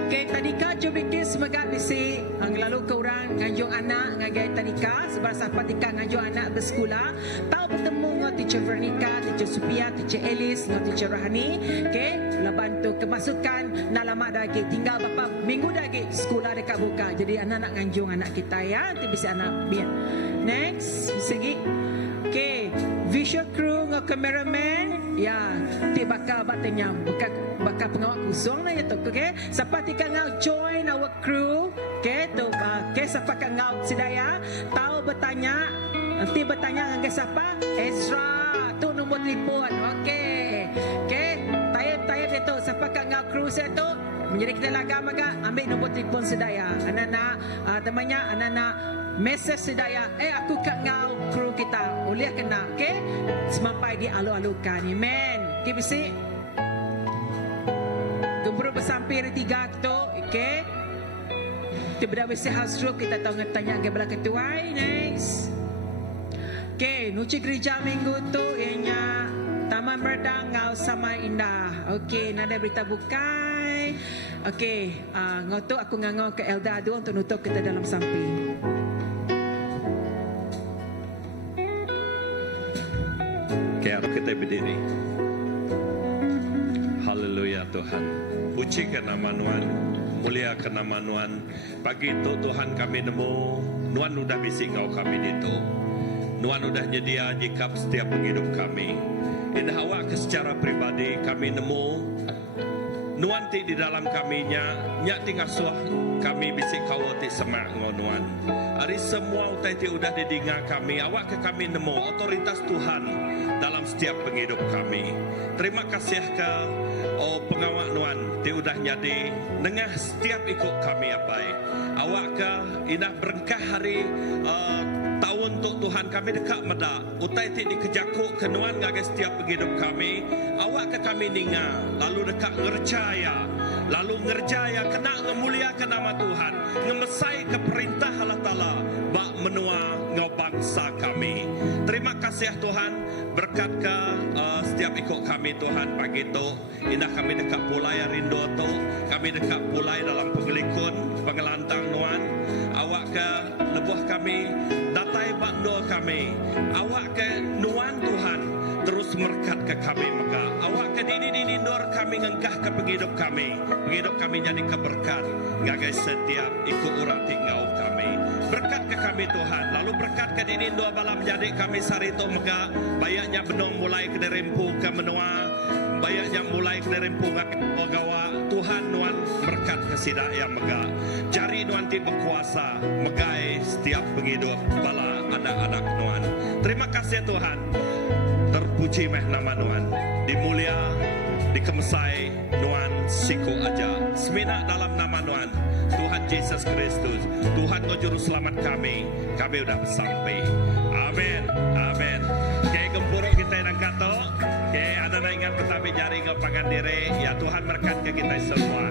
Okay, tadika jubikir semoga bisi lalu ke orang nganjung anak ngagai tadika sebab siapa tika nganjung anak bersekolah tahu bertemu dengan teacher Veronica, teacher Supia, teacher Alice, dengan teacher Rahani. Okay, laban tu kemasukan nak lama lagi tinggal berapa minggu lagi sekolah dekat buka. Jadi anak nak nganjung anak kita ya, nanti bisa anak biar. Next, segi. Okay, visual crew dengan cameraman ya, ti bakal batanya bakal pengawal kosong lah ya tu. Okay, siapa tika ngau join our crew. Okay, tu okay, siapa kan ngau sedaya tahu bertanya, nanti bertanya dengan siapa? Ezra, tu nombor telefon. Okay, okay, tayar itu siapa kan ngau crew saya tu menjadi kita lagam agak ambil nombor telefon sedaya. Anak-anak temannya anak-anak message sedaya aku kat ngau kru kita boleh kena. Okay, semampai dia alu-alukan. Amen. Okay, bisi gembur bersampir 3 tu. Okay, tiba-tiba bisi hasru kita tahu tanya ke belakang ketua. Next. Okay, nuci gereja minggu tu ianya Taman Merdang ngau sama indah. Okay, nada berita bukai. Okay, ngau tu aku ngangau ke Elda tu untuk nutup kita dalam sampai. Okay, kita berdiri. Haleluya Tuhan. Pujikan nama Tuhan, muliakan nama Tuhan. Pagi itu Tuhan kami nemu, Tuhan udah bisi kau kami itu. Tuhan udah nyedia jikap setiap penghidup kami. Indah awak secara pribadi kami nemu, Tuhan ti di dalam kaminya, nyak tinggal suah kami bisi kau ti semak ngonuan. Hari semua utai ti udah didinga kami, awak ke kami nemu otoritas Tuhan dalam setiap penghidup kami. Terima kasih ke pengawak Tuhan ti udah nyadi nengah setiap ikut kami apai. Awak ke indah berkah hari tahun untuk Tuhan kami dekat medak. Utai ti dikejakuk kenuan ngagai setiap penghidup kami. Awak ke kami ninga. Lalu dekat ngerjaya. Lalu ngerjaya kena ngemuliakan nama Tuhan. Ngemesai ke perintah Allah Ta'ala. Bak menua ngau bangsa kami. Terima kasih Tuhan. Berkat ke setiap ikut kami Tuhan pagi itu. Indah kami dekat pulai rindu tu. Kami dekat pulai dalam pengelikun. Pengelantang nuan. Awak ke lebuh kami. Datai bakdo kami. Awak ke nuan Tuhan. Terus merkat ke kami maka. Awak ke dini dor kami ngengkah ke penghidup kami. Penghidup kami jadi keberkat. Ngagai setiap ikut orang tinggal kami. Berkat ke kami Tuhan. Lalu berkat ke dini dua balam jadi kami sarito maka. Bayaknya benong mulai ke derempu ke menua. Bayaknya mulai ke derempu ke gawa. Tuhan nuan berkat ke sidak yang mega. Jari nuan ti berkuasa. Megai setiap penghidup bala anak-anak nuan. Terima kasih Tuhan. Terpuji meh nama nuan. Dimulia, dikemesai nuan siku aja. Semina dalam nama nuan. Tuhan Yesus Kristus. Tuhan Juru Selamat kami. Kami sudah sampai. Amin. Amin. Kayak gempuruk kita yang kata. Kayak ada ingat tetapi jari ke pangan diri. Ya Tuhan berkat ke kita semua.